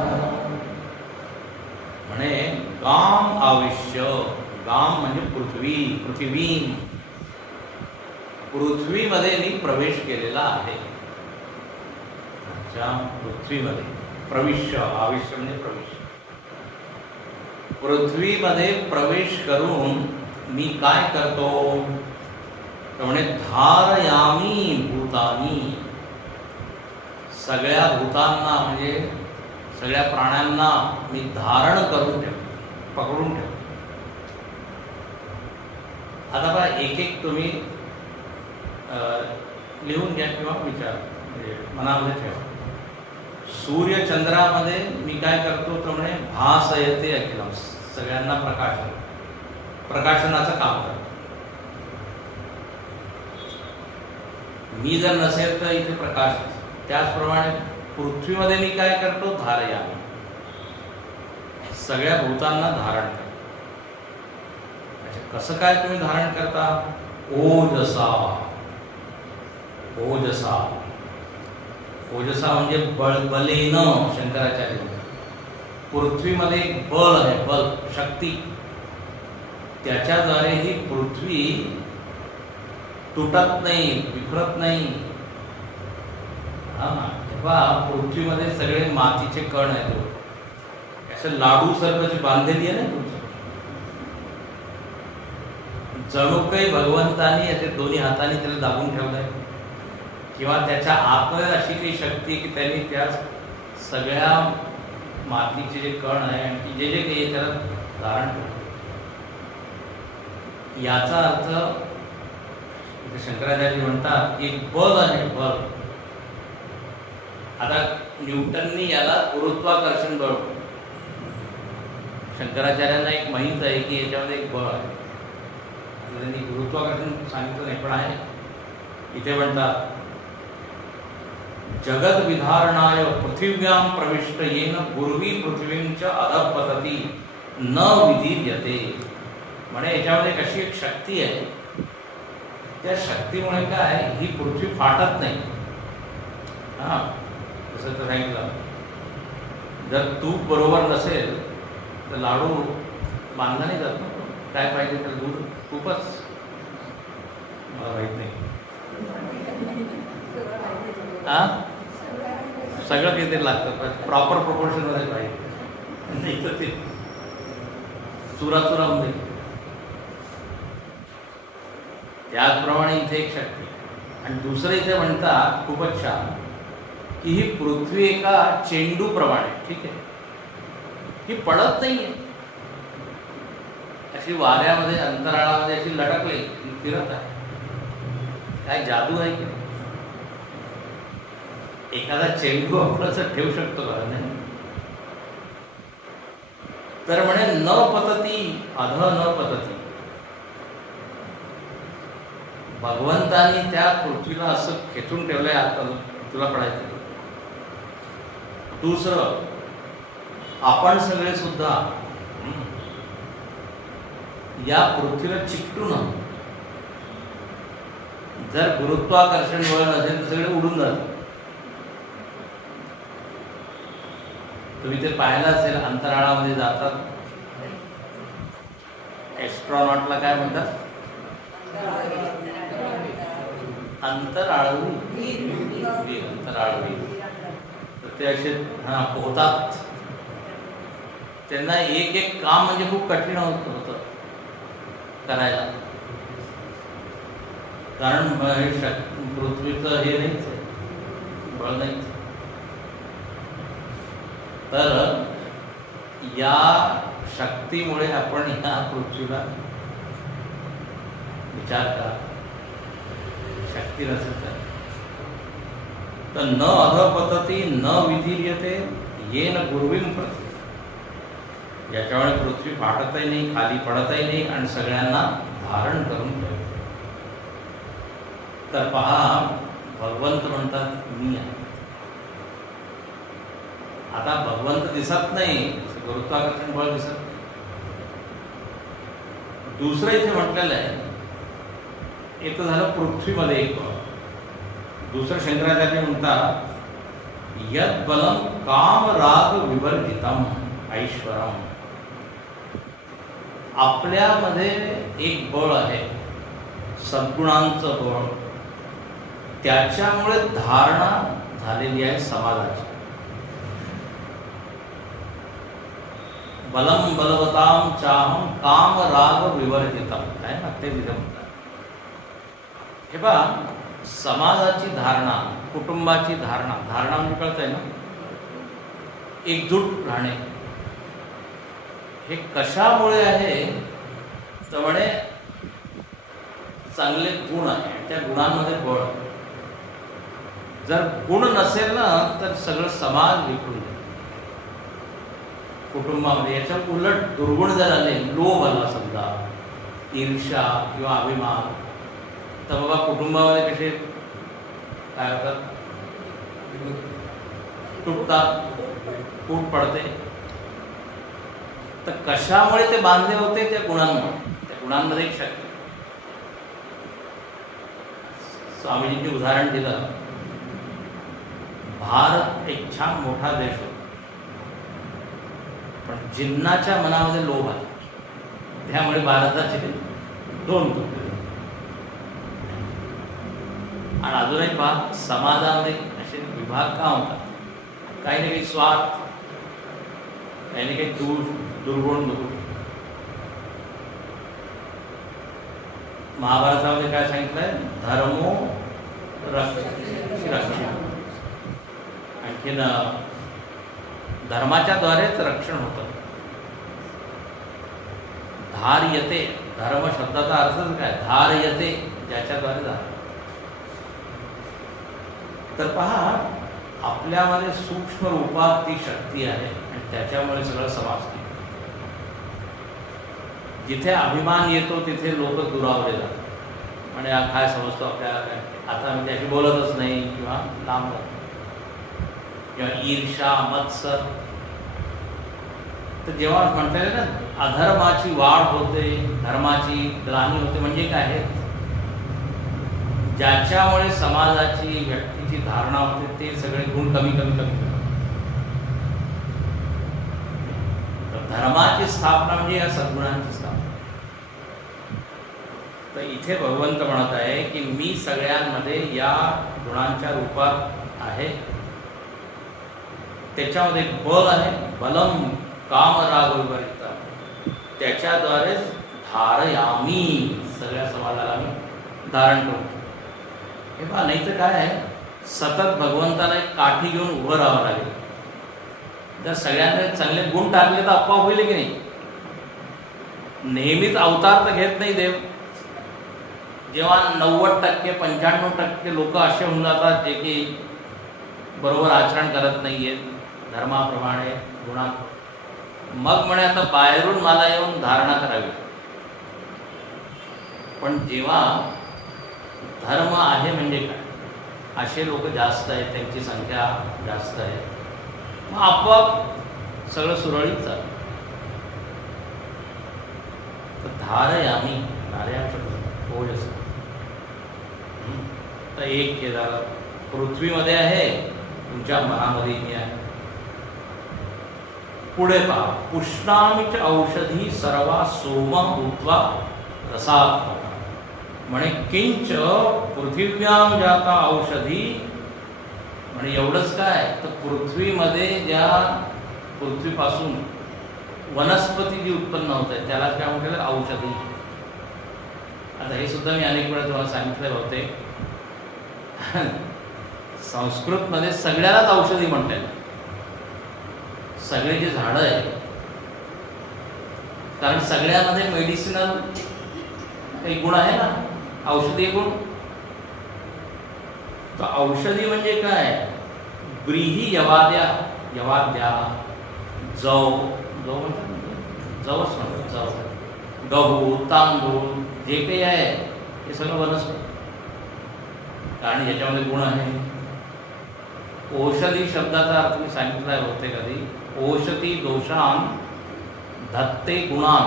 म्हणे गाम आविश्य, गाम म्हणजे पृथ्वी, पृथ्वी, पृथ्वीमध्ये मी प्रवेश केलेला आहे. अच्छा, पृथ्वीमध्ये प्रविश्य, आविश्य म्हणजे प्रवेश. पृथ्वीमध्ये प्रवेश करून मी काय करतो तर म्हणे धारयामी भूतानी, सगळ्या भूतांना म्हणजे सगळ्या प्राण्यांना मी धारण करून ठेवतो, पकडून ठेवतो. आता बघा, एक एक तुम्ही लिहून घ्या किंवा विचार म्हणजे मनामध्ये ठेवा. सूर्य चंद्रामध्ये मी काय करतो तर म्हणे भासयते अखिलम, सगळ्यांना प्रकाशनाचं काम करतो. मी जर नसेल तर इथे प्रकाश. त्याचप्रमाणे पृथ्वीमध्ये मी काय करतो, धारयामी, सगळ्या भूतांना धारण करतो. कसं काय तुम्ही धारण करता? ओजसा, ओजसा, ओजसा म्हणजे बलेनं. शंकराचार्य पृथ्वीमध्ये एक बल आहे, बल, शक्ती. त्याच्याद्वारे ही पृथ्वी तुटत नाही, विखरत नाही. तेव्हा पृथ्वीमध्ये सगळे मातीचे कण आहेत, असं लाडू सारखं बांधलेली आहे ना पृथ्वी. जणू काही भगवंतानी याचे दोन्ही हाताने त्याला दाबून ठेवलंय, किंवा त्याच्या आतमध्ये अशी काही शक्ती आहे की त्यांनी त्या सगळ्या मातीचे जे कण आहे आणि जे जे काही त्याला धारण केलं. याचा अर्थ शंकराचार्य म्हणतात एक बल आहे, बल. आता न्यूटननी याला गुरुत्वाकर्षण बळ, शंकराचार्यांना एक माहीत आहे की याच्यामध्ये एक बळ आहे. त्यांनी गुरुत्वाकर्षण सांगितलं नाही, पण आहे. इथे म्हणतात जगद विधारणाय पृथिव्याम प्रविष्ट येन पूर्वी पृथ्वींच अधपतती न विधीयते. म्हणजे याच्यामध्ये कशी एक शक्ती आहे, त्या शक्तीमुळे काय ही पृथ्वी फाटत नाही. हां, जसं तर सांगितलं, जर तूप बरोबर नसेल तर लाडू बांधला नाही जात. काय पाहिजे तर दूध, तूपच. मला माहीत नाही, हां, सगळं काहीतरी लागतं, प्रॉपर प्रोपोर्शनमध्ये पाहिजे, नाही तर ते चुरा म्हणजे. त्याचप्रमाणे इथे एक शक्ती. आणि दुसरं इथे म्हणतात खूपच छान की ही पृथ्वी एका चेंडूप्रमाणे, ठीक आहे, ही पडत नाही आहे, अशी वाऱ्यामध्ये अंतराळामध्ये अशी लटकली, फिरत आहे. काय जादू आहे की एखादा चेंडू आपण असं ठेवू शकतो का? नाही. तर म्हणे न पतती, अध न पतती. भगवंतानी त्या पृथ्वीला असं खेचून ठेवलंय, आता तुला पडायचं. दुसरं, आपण सगळे सुद्धा या पृथ्वीला चिकटून आहोत. जर गुरुत्वाकर्षण बळ नसेल तर सगळे उडून जातात. तुम्ही ते पाहिलं असेल, अंतराळामध्ये जातात, एस्ट्रॉनॉटला काय म्हणतात, अंतराळवी, अंतराळवी. तर ते असे पोहतात. त्यांना एक एक काम म्हणजे खूप कठीण होतं करायला, कारण पृथ्वीचं हे नाहीच, बळ नाहीच. तर या शक्तीमुळे आपण ह्या पृथ्वीला विचार करा, शक्ती नसेल तर न अधपतती न विधीयते येन गुरुवीम पृथ्वी. याच्यामुळे पृथ्वी फाटतही नाही, खाली पडतही नाही आणि सगळ्यांना धारण करून ठेवते. तर पहा, भगवंत म्हणतात मी आहे. आता भगवंत दिसत नाही, गुरुत्वाकर्षण बळ दिसत नाही. दुसरं इथे म्हटलेलं आहे, एक तर झालं पृथ्वीमध्ये एक बळ. दुसरं शंकराचार्य म्हणतात यद बलम काम राग विवर्जितम ऐश्वरम. आपल्यामध्ये एक बळ आहे, सद्गुणांचं बळ. त्याच्यामुळे धारणा झालेली आहे समाजाची. बलम बलवताम चाहम काम राग विवर्जितम आहे ना, ते तिथे म्हणतात. हे पहा, समाजाची धारणा, कुटुंबाची धारणा, धारणा म्हणजे कळतंय ना, एकजूट राहणे. हे कशामुळे आहे तर म्हणे चांगले गुण आहे, त्या गुणांमध्ये बळ. जर गुण नसेल ना तर सगळं समाज विखरून जाईल कुटुंबामध्ये. याच्या उलट दुर्गुण जर आले, लोभ आला समजा, ईर्ष्या किंवा अभिमान, तर बाबा कुटुंबामध्ये कसे काय होतात, तुटतात, फूट पडते. तर कशामुळे ते बांधले होते? त्या गुणांमुळे. त्या गुणांमध्ये एक शक्ती. स्वामीजींनी उदाहरण दिलं, भारत एक छान मोठा देश होता, पण जिन्नाच्या मनामध्ये लोभ आला, त्यामुळे भारताचे 2 तुकडे. आणि अजूनही पहा, समाजामध्ये असे विभाग का होतात? काही ना काही स्वार्थ, काही ना काही दुर्गुण. महाभारतामध्ये काय सांगितलंय? धर्मो रक्षण. आणखीन धर्माच्या द्वारेच रक्षण होतं. धार्यते, धर्म शब्दाचा अर्थच काय? धार्यते, ज्याच्याद्वारे धार. तर पहा, आपल्यामध्ये सूक्ष्म रूपात ती शक्ती आहे आणि त्याच्यामुळे सगळं समाज. जिथे अभिमान येतो तिथे लोक दुरावले जातात. म्हणजे हा काय समजतो आपल्याला, काय आता मी त्याशी बोलतच नाही किंवा लांब जातो, किंवा ईर्षा, मत्सर. तर जेव्हा म्हणता ना अधर्माची वाढ होते, धर्माची ग्लानी होते, म्हणजे काय आहे? ज्याच्यामुळे समाजाची, व्यक्तीची धारणा होते ते सगळे गुण कमी कमी कमी. तर धर्माची स्थापना म्हणजे या सद्गुणांची स्थापना. तर इथे भगवंत म्हणत आहे की मी सगळ्यांमध्ये या गुणांच्या रूपात आहे. त्याच्यामध्ये एक बल आहे, बलम काम राग विवर्जितम. त्याच्याद्वारेच धारयामी, सगळ्या समाजाला मी धारण करतो. हे पहा, नाही तर काय आहे, सतत भगवंताला एक काठी घेऊन उभं राहावं लागेल. जर सगळ्यांना चांगले गुण टाकले तर आपोआप होईल की नाही? नेहमीच अवतार तर घेत नाही देव. जेव्हा 90% 95% लोक असे होऊन जातात जे की बरोबर आचरण करत नाही आहेत धर्माप्रमाणे, गुणात, मग म्हणे आता बाहेरून मला येऊन धारणा करावी. पण जेव्हा धर्म आहे म्हणजे काय, असे लोक जास्त आहेत, त्यांची संख्या जास्त आहे, मग आपोआप सगळं सुरळीत चालतं. तर धारयामी, धारयाक्षर ओजस. तर एक हे झालं, पृथ्वीमध्ये आहे, तुमच्या मनामध्ये मी आहे. पुढे पहा, पुष्णामीच औषधी सर्वा सोम भूत्वा रसात्मक. म्हणे किंच पृथिव्याम जाता औषधी. म्हणजे एवढंच काय, तर पृथ्वीमध्ये ज्या पृथ्वीपासून वनस्पती जी उत्पन्न होत आहे त्याला काय म्हटलं? औषधी. आता हे सुद्धा मी अनेक वेळा तुम्हाला सांगितले होते, संस्कृतमध्ये सगळ्यालाच औषधी म्हणतात. सगळे जे झाडं आहेत, कारण सगळ्यामध्ये मेडिसिनल काही गुण आहे ना, औषधी गुण. तर औषधी म्हणजे काय? व्रीही यवाद्या, यवाद्या, जव, जव म्हणतात, जवच म्हणतात, जव, गहू, तांदूळ, जे काही आहे हे सगळं वनस्पती. कारण याच्यामध्ये गुण आहे. औषधी शब्दाचा अर्थ मी सांगितला होते कधी. औषधी दोषान धत्ते गुणान,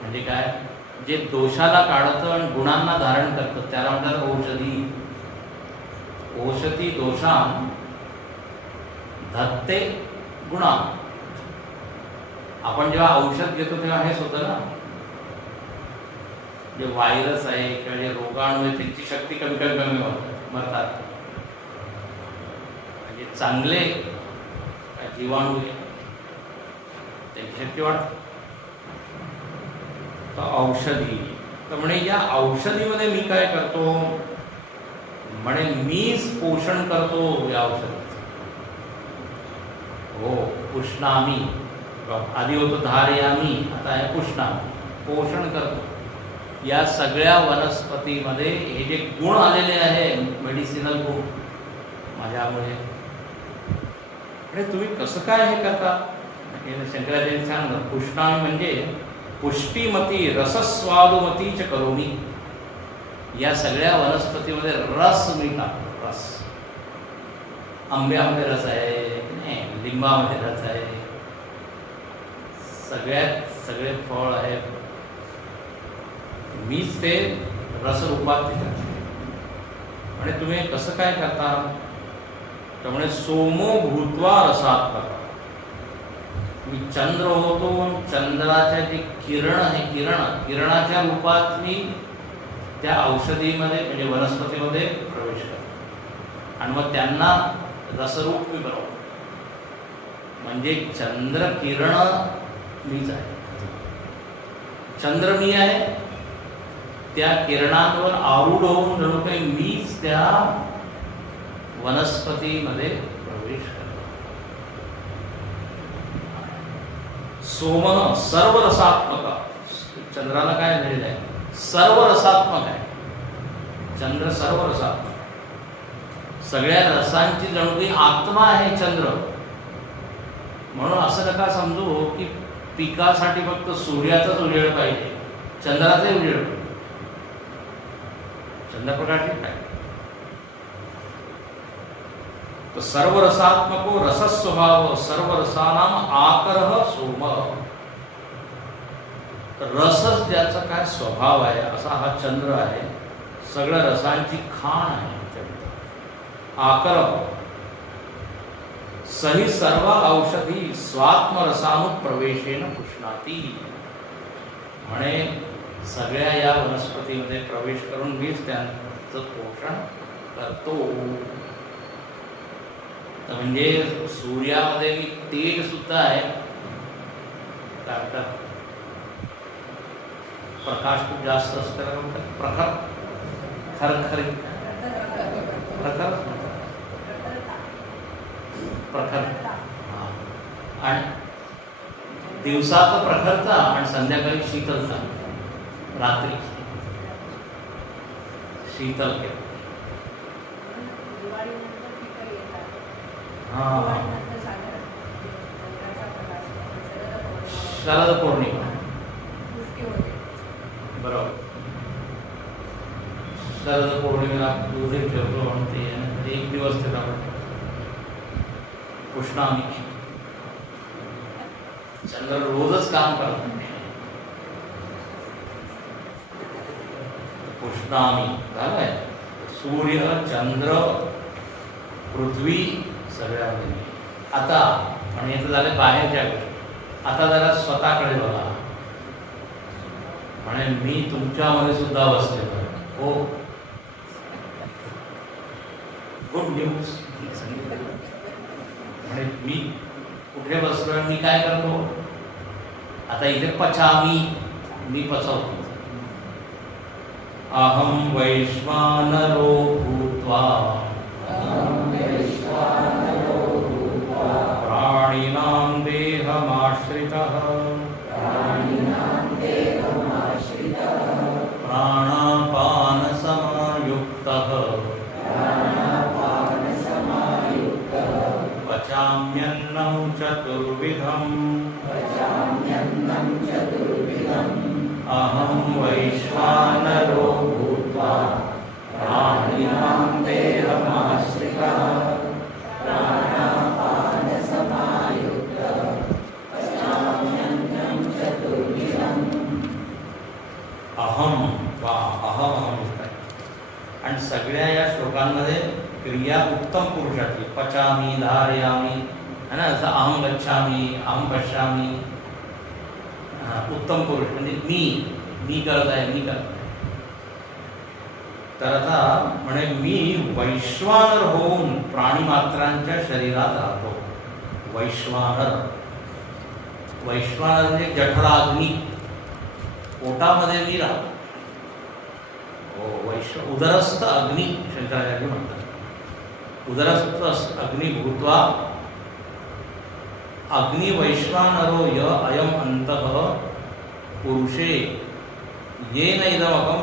म्हणजे काय, जे दोषाला काढतं आणि गुणांना धारण करतं त्याला म्हणतात औषधी. औषधी दोषान धत्ते गुणान. आपण जेव्हा औषध घेतो तेव्हा हेच होतं ना, जे व्हायरस आहे किंवा जे रोगाणू आहे त्यांची शक्ती कमी कमी कमी मरतात. म्हणजे चांगले जीवाणू आहे त्यांची शक्ती वाढते. तर औषधी, तर म्हणे या औषधीमध्ये मी काय करतो, म्हणे मीच पोषण करतो या औषधाचं. हो, पुष्णामी, आधी होतं धारयामी, आता आहे पुष्णामी, पोषण करतो. या सगळ्या वनस्पतीमध्ये हे जे गुण आलेले आहे, मेडिसिनल गुण माझ्यामुळे, म्हणजे तुम्ही कसं काय हे करता. शंकराचार्यांनी सांगितलं पुष्णामी म्हणजे पुष्टिमती रसस्वादुमती च करोमी. या सगळ्या वनस्पतीमध्ये रस मी टाकतो. रस, आंब्यामध्ये रस आहे, लिंबामध्ये रस आहे, सगळे फळ आहेत, मीच ते रसरूपात तिथे. म्हणजे तुम्ही कसं काय करता, त्यामुळे सोमो भूत्वा रसात्मक. मी चंद्र होतो, चंद्राच्या जे किरण आहे, किरणाच्या रूपात मी त्या औषधीमध्ये म्हणजे वनस्पतीमध्ये प्रवेश करतो आणि मग त्यांना रसरूप मी बनवतो. म्हणजे चंद्र किरण मीच आहे, चंद्र मी आहे. त्या किरणांवर आरूढ होऊन जणू काही मीच त्या वनस्पतीमध्ये प्रवेश करतो. सोम सर्व रसात्मक. चंद्राला काय झालेलं आहे, सर्व रसात्मक आहे. चंद्र सर्व रसात्मक, सगळ्या रसांची जणू काही आत्मा आहे चंद्र. म्हणून असं नका समजू की पिकासाठी फक्त सूर्याचाच उजेड पाहिजे, चंद्राचाही उजेड पाहिजे. चंद्रप्रकाश काय, तो सर्व रसात्मको रसस्वभाव सर्व रसानाम आकरः सोम. रसच ज्याचा काय स्वभाव आहे असा हा चंद्र आहे. सगळ्या रसांची खाण आहे. आकर सही सर्व औषधी स्वात्मरसानुप्रवेशेन पुष्णाती. म्हणे सगळ्या या वनस्पतीमध्ये प्रवेश करून मीच त्यांचं पोषण करतो. तर म्हणजे सूर्यामध्ये मी तेज सुद्धा आहे, प्रकाश खूप जास्त असतं, प्रखर खरखरीत प्रखर प्रखर आणि दिवसाचं प्रखरता आणि संध्याकाळी शीतलता, रात्री शीतल के शरद पौर्णिमा बरोबर. शरद पौर्णिमेला दूध ठेवतो आणि ते एक दिवस त्याला पुष्णामी. चंद्र रोजच काम करतो. पुष्णामी झालंय. सूर्य, चंद्र, पृथ्वी सगळ्यामध्ये. आता आणि याचं झालं बाहेरच्या गोष्टी. आता जरा स्वतःकडे बघा. म्हणे मी तुमच्यामध्ये सुद्धा बसलेलो आहे. हो, गुड न्यूज. म्हणे मी कुठे बसलोय, मी काय करतो आता इथे पचामी, मी पचवतो. अहम वैश्वानरो भूत्वा प्राणिनां देहमाश्रितः प्राणापानसमायुक्तः पचाम्यन्नं चतुर्विधम् अहं वैश्वानरो भूत्वा श्लोकांमध्ये क्रिया उत्तम पुरुषाची, पचामी, धारयामी, है ना, असं अहम गच्छामी, अहम पश्यामी, उत्तम पुरुष म्हणजे मी करत आहे, मी करत आहे. तर आता म्हणे मी वैश्वानर होऊन प्राणीमात्रांच्या शरीरात राहतो. वैश्वानर म्हणजे जठराग्नी, पोटामध्ये मी राहतो. उदरस्थ अग्नी शंकराचार्य म्हणतात. उदरस्थ अग्नी भूत्वा अग्नि वैश्वानरो य अयम अंतः पुरुषे येन इदमकम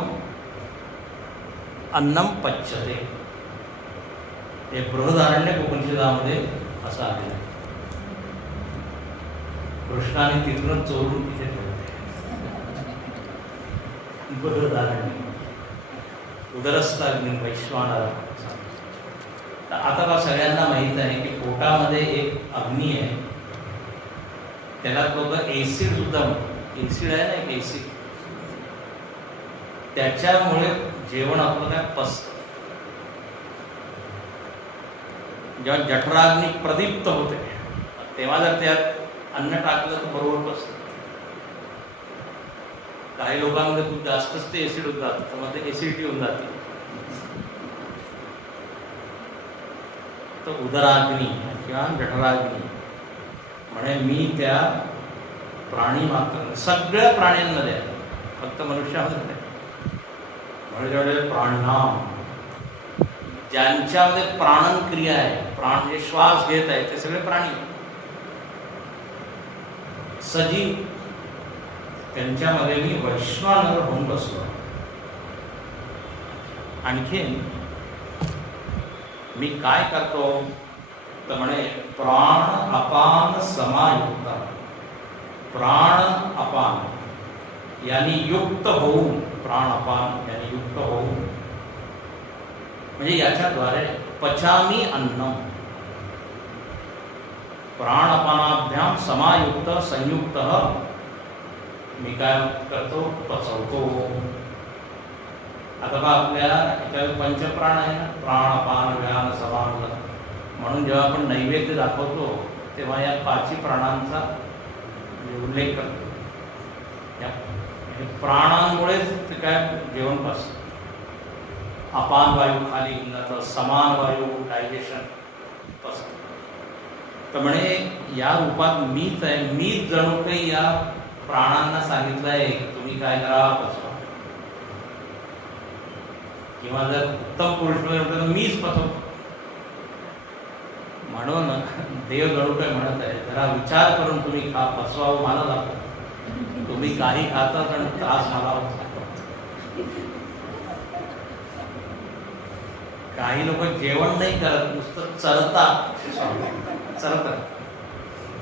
अन्नम पच्यते. हे बृहदारण्यक उपनिषदामध्ये असं आलेलं आहे. कृष्णाने तिथूनच चोरून तिथे ठेवते. बृहदारण्य उदरस्थ अग्नी वैश्वानर. आता का सगळ्यांना माहीत आहे की पोटामध्ये एक अग्नी आहे, त्याला लोक एसिड सुद्धा म्हणतात. एसिड आहे ना, एक एसिड, त्याच्यामुळे जेवण आपलं काय पचतं. जेव्हा जठराग्नी प्रदीप्त होते तेव्हा जर त्यात अन्न टाकलं तर बरोबर पचतं. काही लोकांमध्ये खूप जास्तच ते एसिड होत जातं, तर मग ते एसिडिटी होऊन जाते. तर उदराग्नी किंवा जठराग्नी म्हणे मी त्या प्राणी मात्र सगळ्या प्राण्यांमध्ये आहे, फक्त मनुष्यामध्ये नाही. म्हणजे प्राणनाम, ज्यांच्यामध्ये प्राणन क्रिया आहे, प्राण जे श्वास घेत आहे ते सगळे प्राणी सजीव, त्यांच्यामध्ये मी वैश्वानर होऊन बसलो. आणखीन मी काय करतो तर म्हणे प्राण अपान समायुक्त. प्राण अपान यानी युक्त होऊन, प्राण अपान यानी युक्त होऊन, म्हणजे याच्याद्वारे पचामी अन्नम. प्राण अपानाभ्याम समायुक्त संयुक्त मी काय करतो, पचवतो. आता बा आपल्या याच्यात पंचप्राण आहे ना, प्राण अपान व्यान समान. म्हणून जेव्हा आपण नैवेद्य दाखवतो तेव्हा या पाची प्राणांचा उल्लेख करतो. या प्राणांमुळेच ते काय जेवण बसतं. अपान वायू खाली घेऊन जातं, समान वायू डायजेशन बसतं. तर म्हणे या रूपात मीच आहे. मीच जणू काही या प्राणांना सांगितलं आहे तुम्ही काय करा, पचवा. किंवा जर उत्तम पुरुष तर मीच पचवतो. म्हणून देव जणू काय म्हणत आहे जरा विचार करून तुम्ही खा, पचवावं मला लागतं. तुम्ही काही खातात आणि त्रास मला होता. काही लोक जेवण नाही करत, नुसतं चरतात.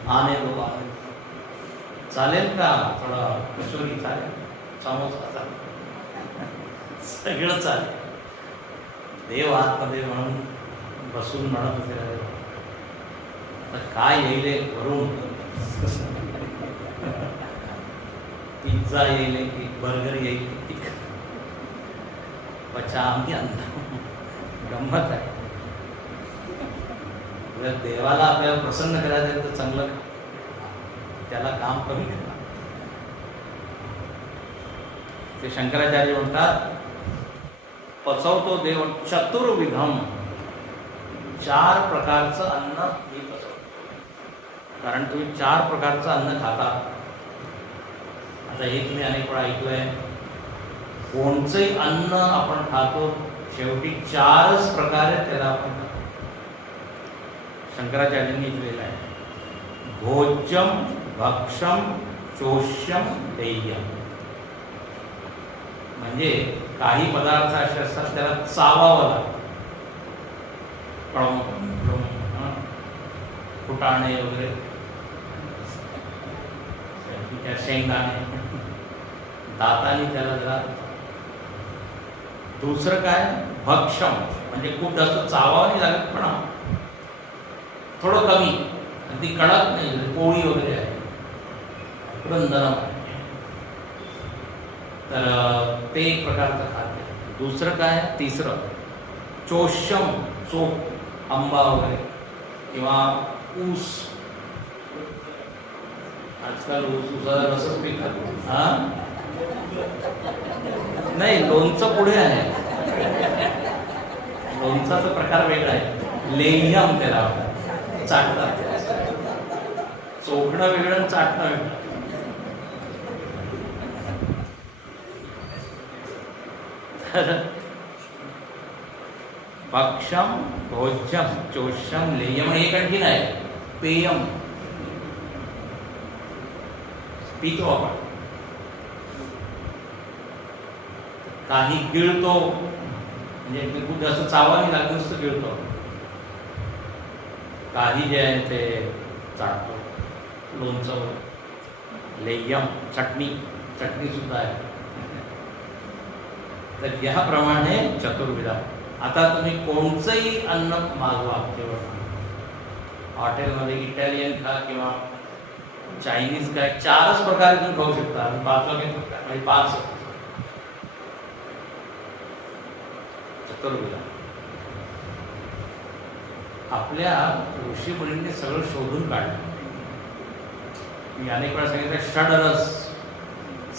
आने लोक चालेल का, थोडा कचोरी चालेल, समोसा चालेल, सगळं चालेल. देव आतमध्ये म्हणून बसून म्हणत होते तर काय येईल वरून, पिझ्झा येईल की बर्गर येईल, पचामी अन्न. गंमत आहे. जर देवाला आपल्याला प्रसन्न करायचं तर चांगलं, त्याला काम कमी करा. ते शंकराचार्य म्हणतात पचवतो देव चतुर्विधम. 4 प्रकारचं अन्न मी पचवतो. कारण तुम्ही 4 प्रकारचं अन्न खाता. आता हे तुम्ही अनेक वेळा ऐकलंय, कोणचंही अन्न आपण खातो शेवटी 4च प्रकारे त्याला आपण खातो. शंकराचार्यांनी लिहिलेलं आहे भोज्यम, भक्षम, चोष्यम, पेय्यम. म्हणजे काही पदार्थ असे असतात त्याला चावावं लागतं. फुटाणे वगैरे, शेंगदाणे, दाताने त्याला जरा. दुसरं काय भक्षम, म्हणजे खूप जास्त चावावं नाही लागत पण थोडं कमी, ती कडक नाही, पोळी वगैरे आहे, नरम आहे. तर ते एक प्रकारचं खाद्य. दुसरं काय, तिसरं चोष्यम, चोख, आंबा वगैरे किंवा ऊस. आजकाल ऊसाचा रसच पिकतात. हा नाही, लोणचं पुढे आहे. लोणचाचा प्रकार वेगळा आहे. लेह्यम त्याला चाटतात. चोखणं वेगळं, चाटणं वेगळं. भक्षम, भोज्यम, चोष्यम, लेयम. एक आणखीन आहे पेयम, पितो आपण. काही गिळतो, म्हणजे खूप जास्त चावावी लागत नुसतं गिळतो. काही जे आहे ते चाटतो. लोणचं, लेयम, चटणी, चटणी सुद्धा आहे. तर याप्रमाणे चतुर्विधा. आता तुम्ही कोणचंही अन्न मागवा, केवळ हॉटेलमध्ये इटालियन खा किंवा चायनीज काय, 4च प्रकारे तुम्ही खाऊ शकता. आणि 5वा म्हणजे 5 चतुर्विधा. आपल्या ऋषी मुनींनी सगळं शोधून काढलं. मी अनेक वेळा सांगितलं, षडरस,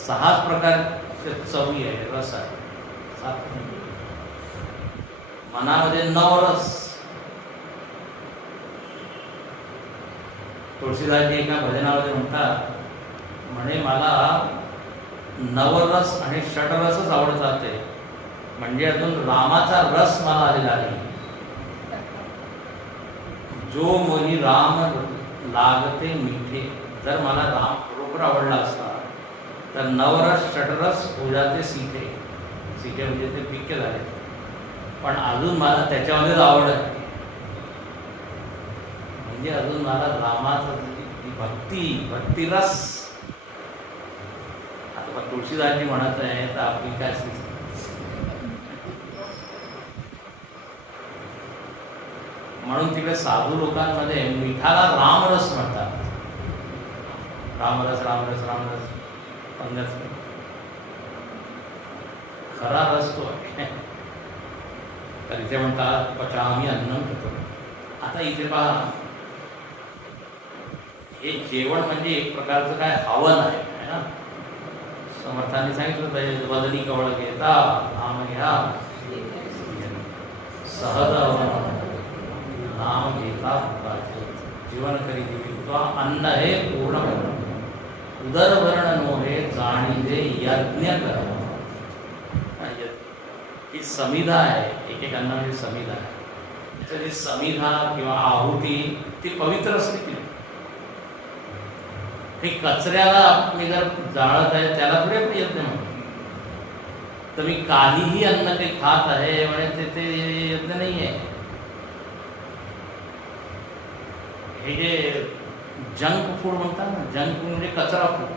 6 प्रकारचे चवी आहे, रस आहे. 7 मनामध्ये 9 रस. तुळशीदासजी एका भजनामध्ये म्हणतात, म्हणे मला नवरस आणि षडरसच आवडतात ते, म्हणजे अजून रामाचा रस मला आलेला नाही. जो मोही राम लागते मिठे. जर मला राम बरोबर आवडला असता तर नवरस षडरस हो जाते सीते. सीते म्हणजे ते पिक्के झाले. पण अजून मला त्याच्यामध्येच आवड आहे. म्हणजे अजून मला रामाचं भक्तिरस. आता तुळशीदासजी म्हणत आहे तर आपली काय म्हणून तिकडे साधू लोकांमध्ये मिठाला रामरस म्हणतात. रामरस, रामरस, रामरस. पंगत खरा रस तो आहे. तर इथे म्हणतात पचामी अन्नम तत्व. आता इथे पहा, हे जेवण म्हणजे एक प्रकारचं काय हवन आहे ना. समर्थांनी सांगितलं, वदनी कवळ घेता नाम घ्या सहज नाम घेता जीवन करी दिवा. अन्न हे पूर्ण उदरभरण नोहे जाणीले यज्ञ कर. ही समिधा आहे. एक अन्नाची समिधा आहे. त्याची समिधा किंवा आहुती ती पवित्र असते की नाही. हे कचऱ्याला मी जर जाळत आहे त्याला थोडे आपण यज्ञ म्हणतो. तर मी काहीही अन्न काही खात आहे म्हणजे ते यज्ञ नाही आहे. हे जे जंक फूड म्हणतात ना, जंक फूड म्हणजे कचरा फूड.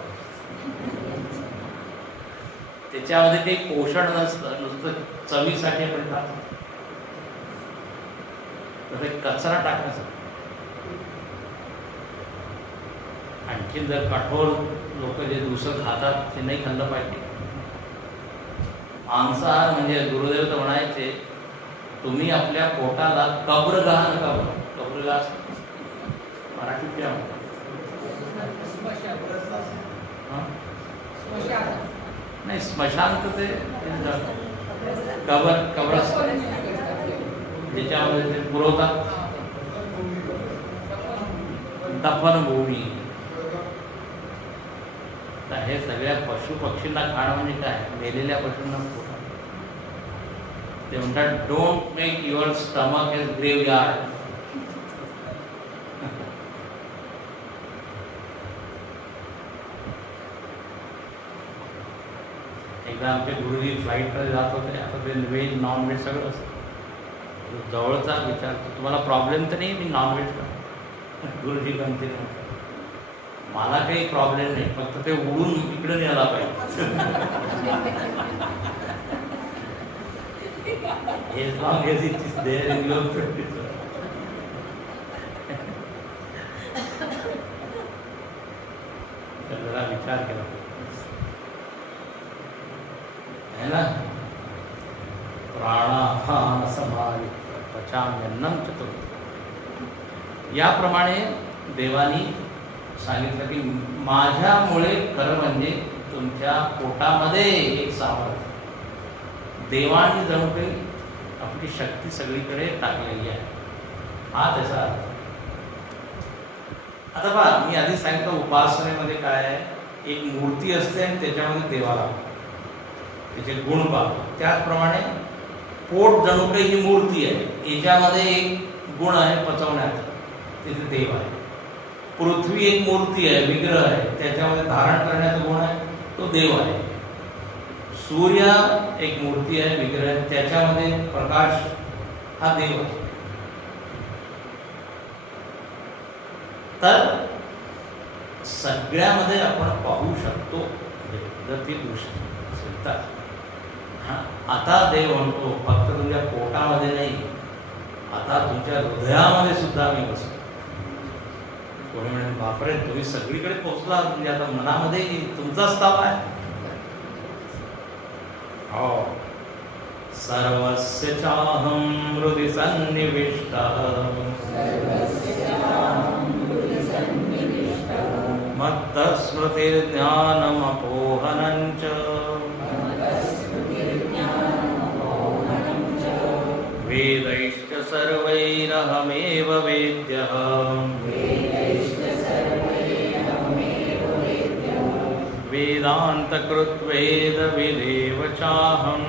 त्याच्यामध्ये काही पोषण नसतं, नुसतं चवीसाठी आपण टाकतो. तर ते कचरा टाकण्यासाठी. आणखीन जर कठोर लोक जे दुसरं खातात ते नाही खाल्लं पाहिजे. मांसाहार म्हणजे गुरुदेव तर म्हणायचे, तुम्ही आपल्या पोटाला कब्रगाह नका बनवू. कब्रगाह मराठीत काय म्हणतात? नाही, स्मशान तर ते कबर ज्याच्यामध्ये ते पुरवतात, दफनभूमी. तर हे सगळ्या पशु पक्षींना खाणं म्हणजे काय? मेलेल्या पशूंना पोटा. ते म्हणतात, don't make your stomach as graveyard. एकदा आमचे गुरुजी फ्लाईटमध्ये जात होते. आता ते व्हेज नॉन व्हेज सगळं असतं. जवळचा विचारतो, तुम्हाला प्रॉब्लेम तर नाही मी नॉन व्हेज का? गुरुजी गणते म्हणतात, मला काही प्रॉब्लेम नाही, फक्त ते उडून इकडे न्यायला पाहिजे. as long as it is there in your practice. जरा विचार केला है ना. प्राणापान समायुक्त पचाम्यन्नं चतुर्थ. याप्रमाणे देवानी सांगितलं की माझ्यामुळे खरं म्हणजे तुमच्या पोटामध्ये एक सामर्थ्य, देवाने जणू काही आपली शक्ती सगळीकडे टाकलेली आहे, हा त्याचा अर्थ. आता पहा, मी आधी सांगितलं उपासनेमध्ये काय आहे, एक मूर्ती असते आणि त्याच्यामध्ये देवाला त्याचे गुण पाहतो. त्याचप्रमाणे पोट जणू काही ही मूर्ती आहे, याच्यामध्ये एक गुण आहे पचवण्याचा, तिथे देव आहे. पृथ्वी एक मूर्ती आहे, विग्रह आहे, त्याच्यामध्ये धारण करण्याचा गुण आहे, तो देव आहे. सूर्य एक मूर्ती आहे, विग्रह आहे, त्याच्यामध्ये प्रकाश, हा देव आहे. तर सगळ्यामध्ये आपण पाहू शकतो जर ती दृष्टी असेल तर. आता देव म्हणतो फक्त तुमच्या पोटामध्ये नाही, आता तुमच्या हृदयामध्ये सुद्धा मी बसतो. कोणी म्हणेल बापरे तुम्ही सगळीकडे पोहोचला, म्हणजे आता मनामध्ये तुमचा स्थान आहे. हो, सर्वस्य चाहं हृदि सन्निविष्टः मत्तस्मृतिर्ज्ञानमपोहनं च वेदैश्च सर्वैरहमेव वेद्यः वेदान्तकृत् वेदविदेव चाहम्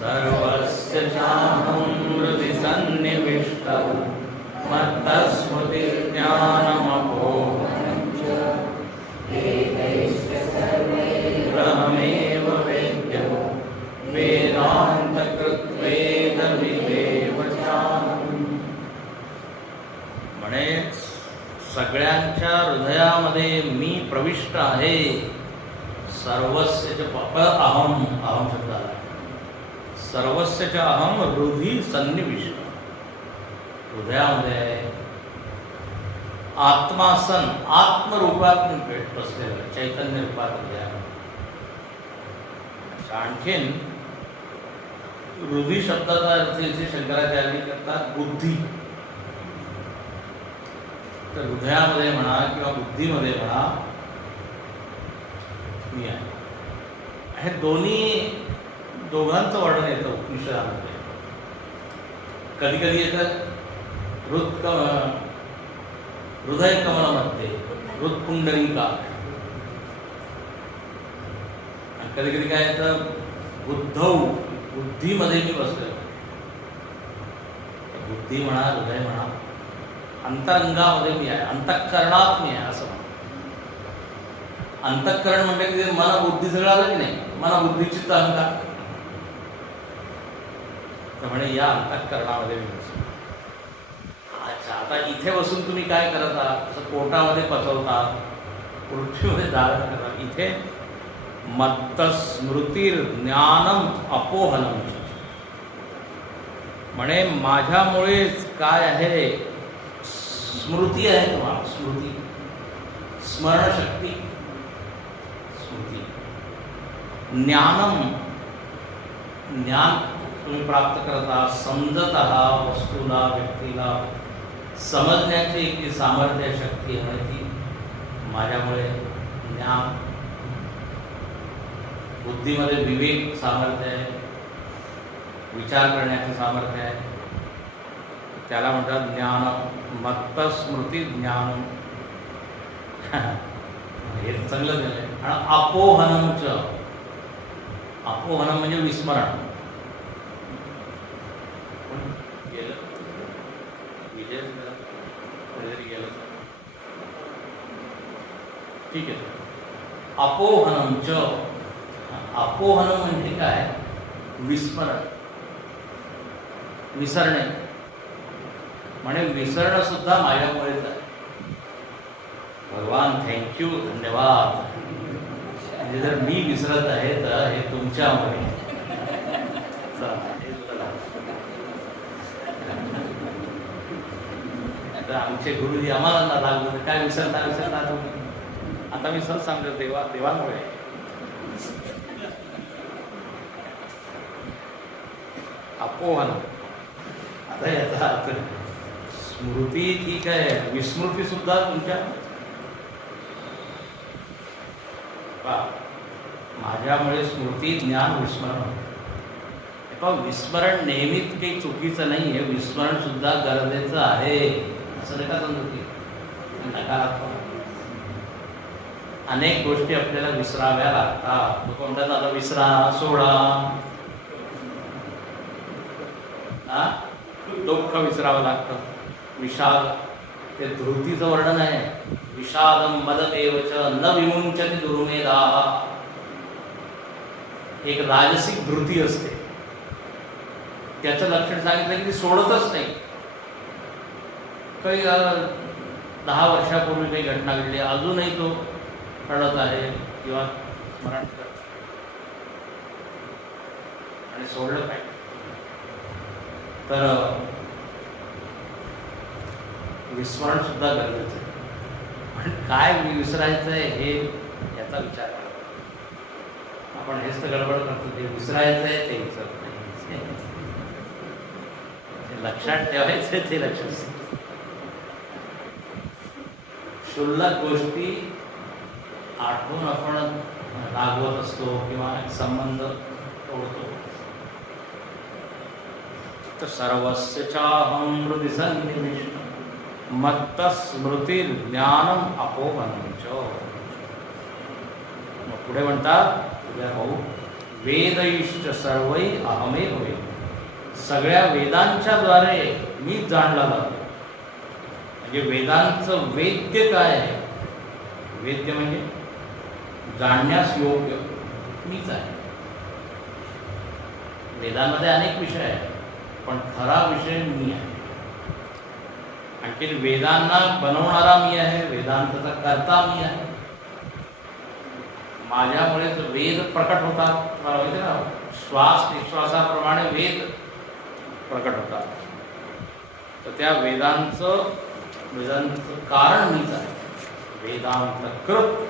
सर्वस्य चाहं हृदि सन्निविष्टः मत्तस्मृतिर्ज्ञानमपोहनं च वेदैश्च वेद्यः वेदान्तकृत् वेदविदेव चाहम्. म्हणे सगळ्यांच्या हृदयामध्ये मी प्रविष्ट आहे. सर्वस्य च अहम, अहम शब्द आला. सर्वस्य च अहम हृदि सन्निविष्ट, हृदयामध्ये आहे. आत्मासन, आत्मरूपात भेट बसलेलं, चैतन्य रूपात हृदया. आणखीन हृदय शब्दाचा अर्थ इथे शंकराचार्य करतात बुद्धी. तर हृदयामध्ये म्हणा किंवा बुद्धीमध्ये म्हणा मी आहे. हे दोघांचं वर्णन येतं उपनिषदामध्ये. कधी कधी येतं हृदय कमलामध्ये, हृत्पुंडरीका. आणि कधी कधी काय येतं बुद्धौ, बुद्धीमध्ये मी बसलेलो. बुद्धी म्हणा, हृदय म्हणा, अंतरंगामध्ये मी आहे, अंतःकरणात मी आहे असं म्हणा. अंतःकरण म्हणजे की मन बुद्धी सगळं आलं की नाही, मन बुद्धी चित्त अहंकार. त्यामुळे या अंतःकरणामध्ये मी बसतो. अच्छा, आता इथे बसून तुम्ही काय करत आहात, असं पोटामध्ये पचवतात, पृथ्वीमध्ये धारण करतात. इथे मत्तस्मृतिर्ज्ञानम अपोहनम, म्हणे माझ्यामुळेच काय आहे, स्मृती आहे तुम्हाला, स्मृती, स्मरणशक्ती, स्मृती. ज्ञानम, ज्ञान तुम्ही प्राप्त करत आहात, समजत आहात, वस्तूला, व्यक्तीला समजण्याची एक सामर्थ्य, शक्ती आहे ती माझ्यामुळे. ज्ञान, बुद्धीमध्ये विवेक सामर्थ्य आहे, विचार करण्याचं सामर्थ्य आहे, त्याला म्हणतात ज्ञान. मत्तस्मृती ज्ञान, हे चांगलं झालं. आणि अपोहनमच, अपोहनम म्हणजे विस्मरण. गेलं विजय गेलं, ठीक आहे. अपोहनमच, अपोहनम म्हणजे काय, विस्मरण, विसरणे. म्हणे विसरणं सुद्धा माझ्यामुळेच आहे. भगवान थँक्यू, धन्यवाद. म्हणजे जर मी विसरत आहे तर हे तुमच्यामुळे. तर आमचे गुरुजी आम्हाला लागलं काय विसरता तुम्ही. आता मी सहज सांगतो देवामुळे. अपोहन. आता याचा अर्थ स्मृती ठीक आहे, विस्मृती सुद्धा तुमच्या माझ्यामुळे स्मृती ज्ञान विस्मरण. पण विस्मरण नेहमीच काही चुकीचं नाही आहे, विस्मरण सुद्धा गरजेचं आहे असं नाही का समजते. नकारात्मक अनेक गोष्टी आपल्याला विसराव्या लागतात. तो कोणत्या आता विसरा सोडा, दुःख विसरावं लागतं. विषाद ते धृतीचं वर्णन आहे. विषादम मददेवच न विमुंचति दुर्मेधा. एक राजसिक धृती असते, त्याचं लक्षण सांगितलं की ती सोडतच नाही. काही 10 वर्षापूर्वी काही घटना घडली, अजूनही तो रडत आहे किंवा स्मरण करत आणि सोडलं पाहिजे. तर विस्मरण सुद्धा गरजेचं आहे. पण काय विसरायचं आहे हे याचा विचार करा. आपण हेच तर गडबड करतो, जे विसरायचं आहे ते विसरत नाही. लक्षात ठेवायचं ते लक्षात. क्षुल्लक गोष्टी आठवून आपण रागवत असतो किंवा संबंध तोडतो. तर सर्वस्य चाहं हृदि सन्निविष्टं मत्त स्मृती ज्ञानम अपोहनंच. मग पुढे म्हणतात भाऊ, वेदैश्च सर्वै अहमेव वेद. सगळ्या वेदांच्या द्वारे मीच जाणला जातो. म्हणजे वेदांचं वेद्य काय आहे? वेद्य म्हणजे जाणण्यास योग्य मीच आहे. वेदांमध्ये अनेक विषय आहेत, पण खरा विषय मी आहे. आणखी वेदांना बनवणारा मी आहे, वेदांताचा कर्ता मी आहे. माझ्यामुळेच वेद प्रकट होतात. तुम्हाला माहिती ना, श्वास निश्वासाप्रमाणे वेद प्रकट होतात. तर त्या वेदांचं कारण मीच आहे. वेदांत कृत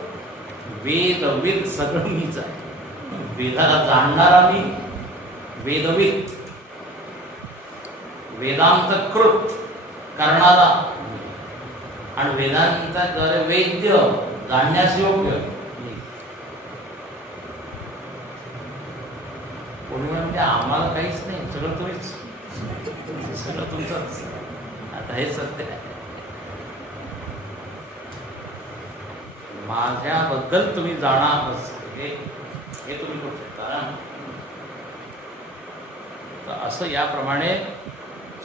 वेदविद सगळं मीच आहे. वेदाला जाणणारा मी वेदविद, वेदांत कृत करणारा आणि वेदांताद्वारे वेद्य जाणण्यास योग्य. कोणी म्हणजे आम्हाला काहीच नाही, सगळं तुम्हीच, सगळं तुमचंच. आता हे सत्य आहे. माझ्याबद्दल तुम्ही जाणार हे तुम्ही करू शकता. तर असं याप्रमाणे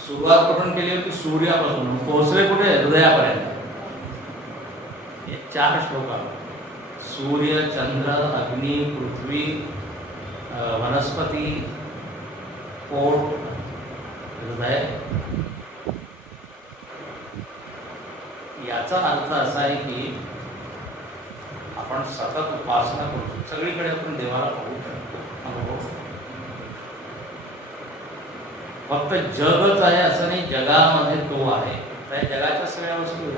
सुरुवात कुठून केली होती? सूर्यापासून पोहोचले कुठे? हृदयापर्यंत. हे 4 श्लोक आहेत. सूर्य, चंद्र, अग्नी, पृथ्वी, वनस्पती, पोट, हृदय. याचा अर्थ असा आहे की आपण सतत उपासना करू. सगळीकडे आपण देवाला पाहू शकतो, अनुभव. फक्त जगच आहे असं नाही, जगामध्ये तो आहे. त्या जगाच्या सगळ्या वस्तू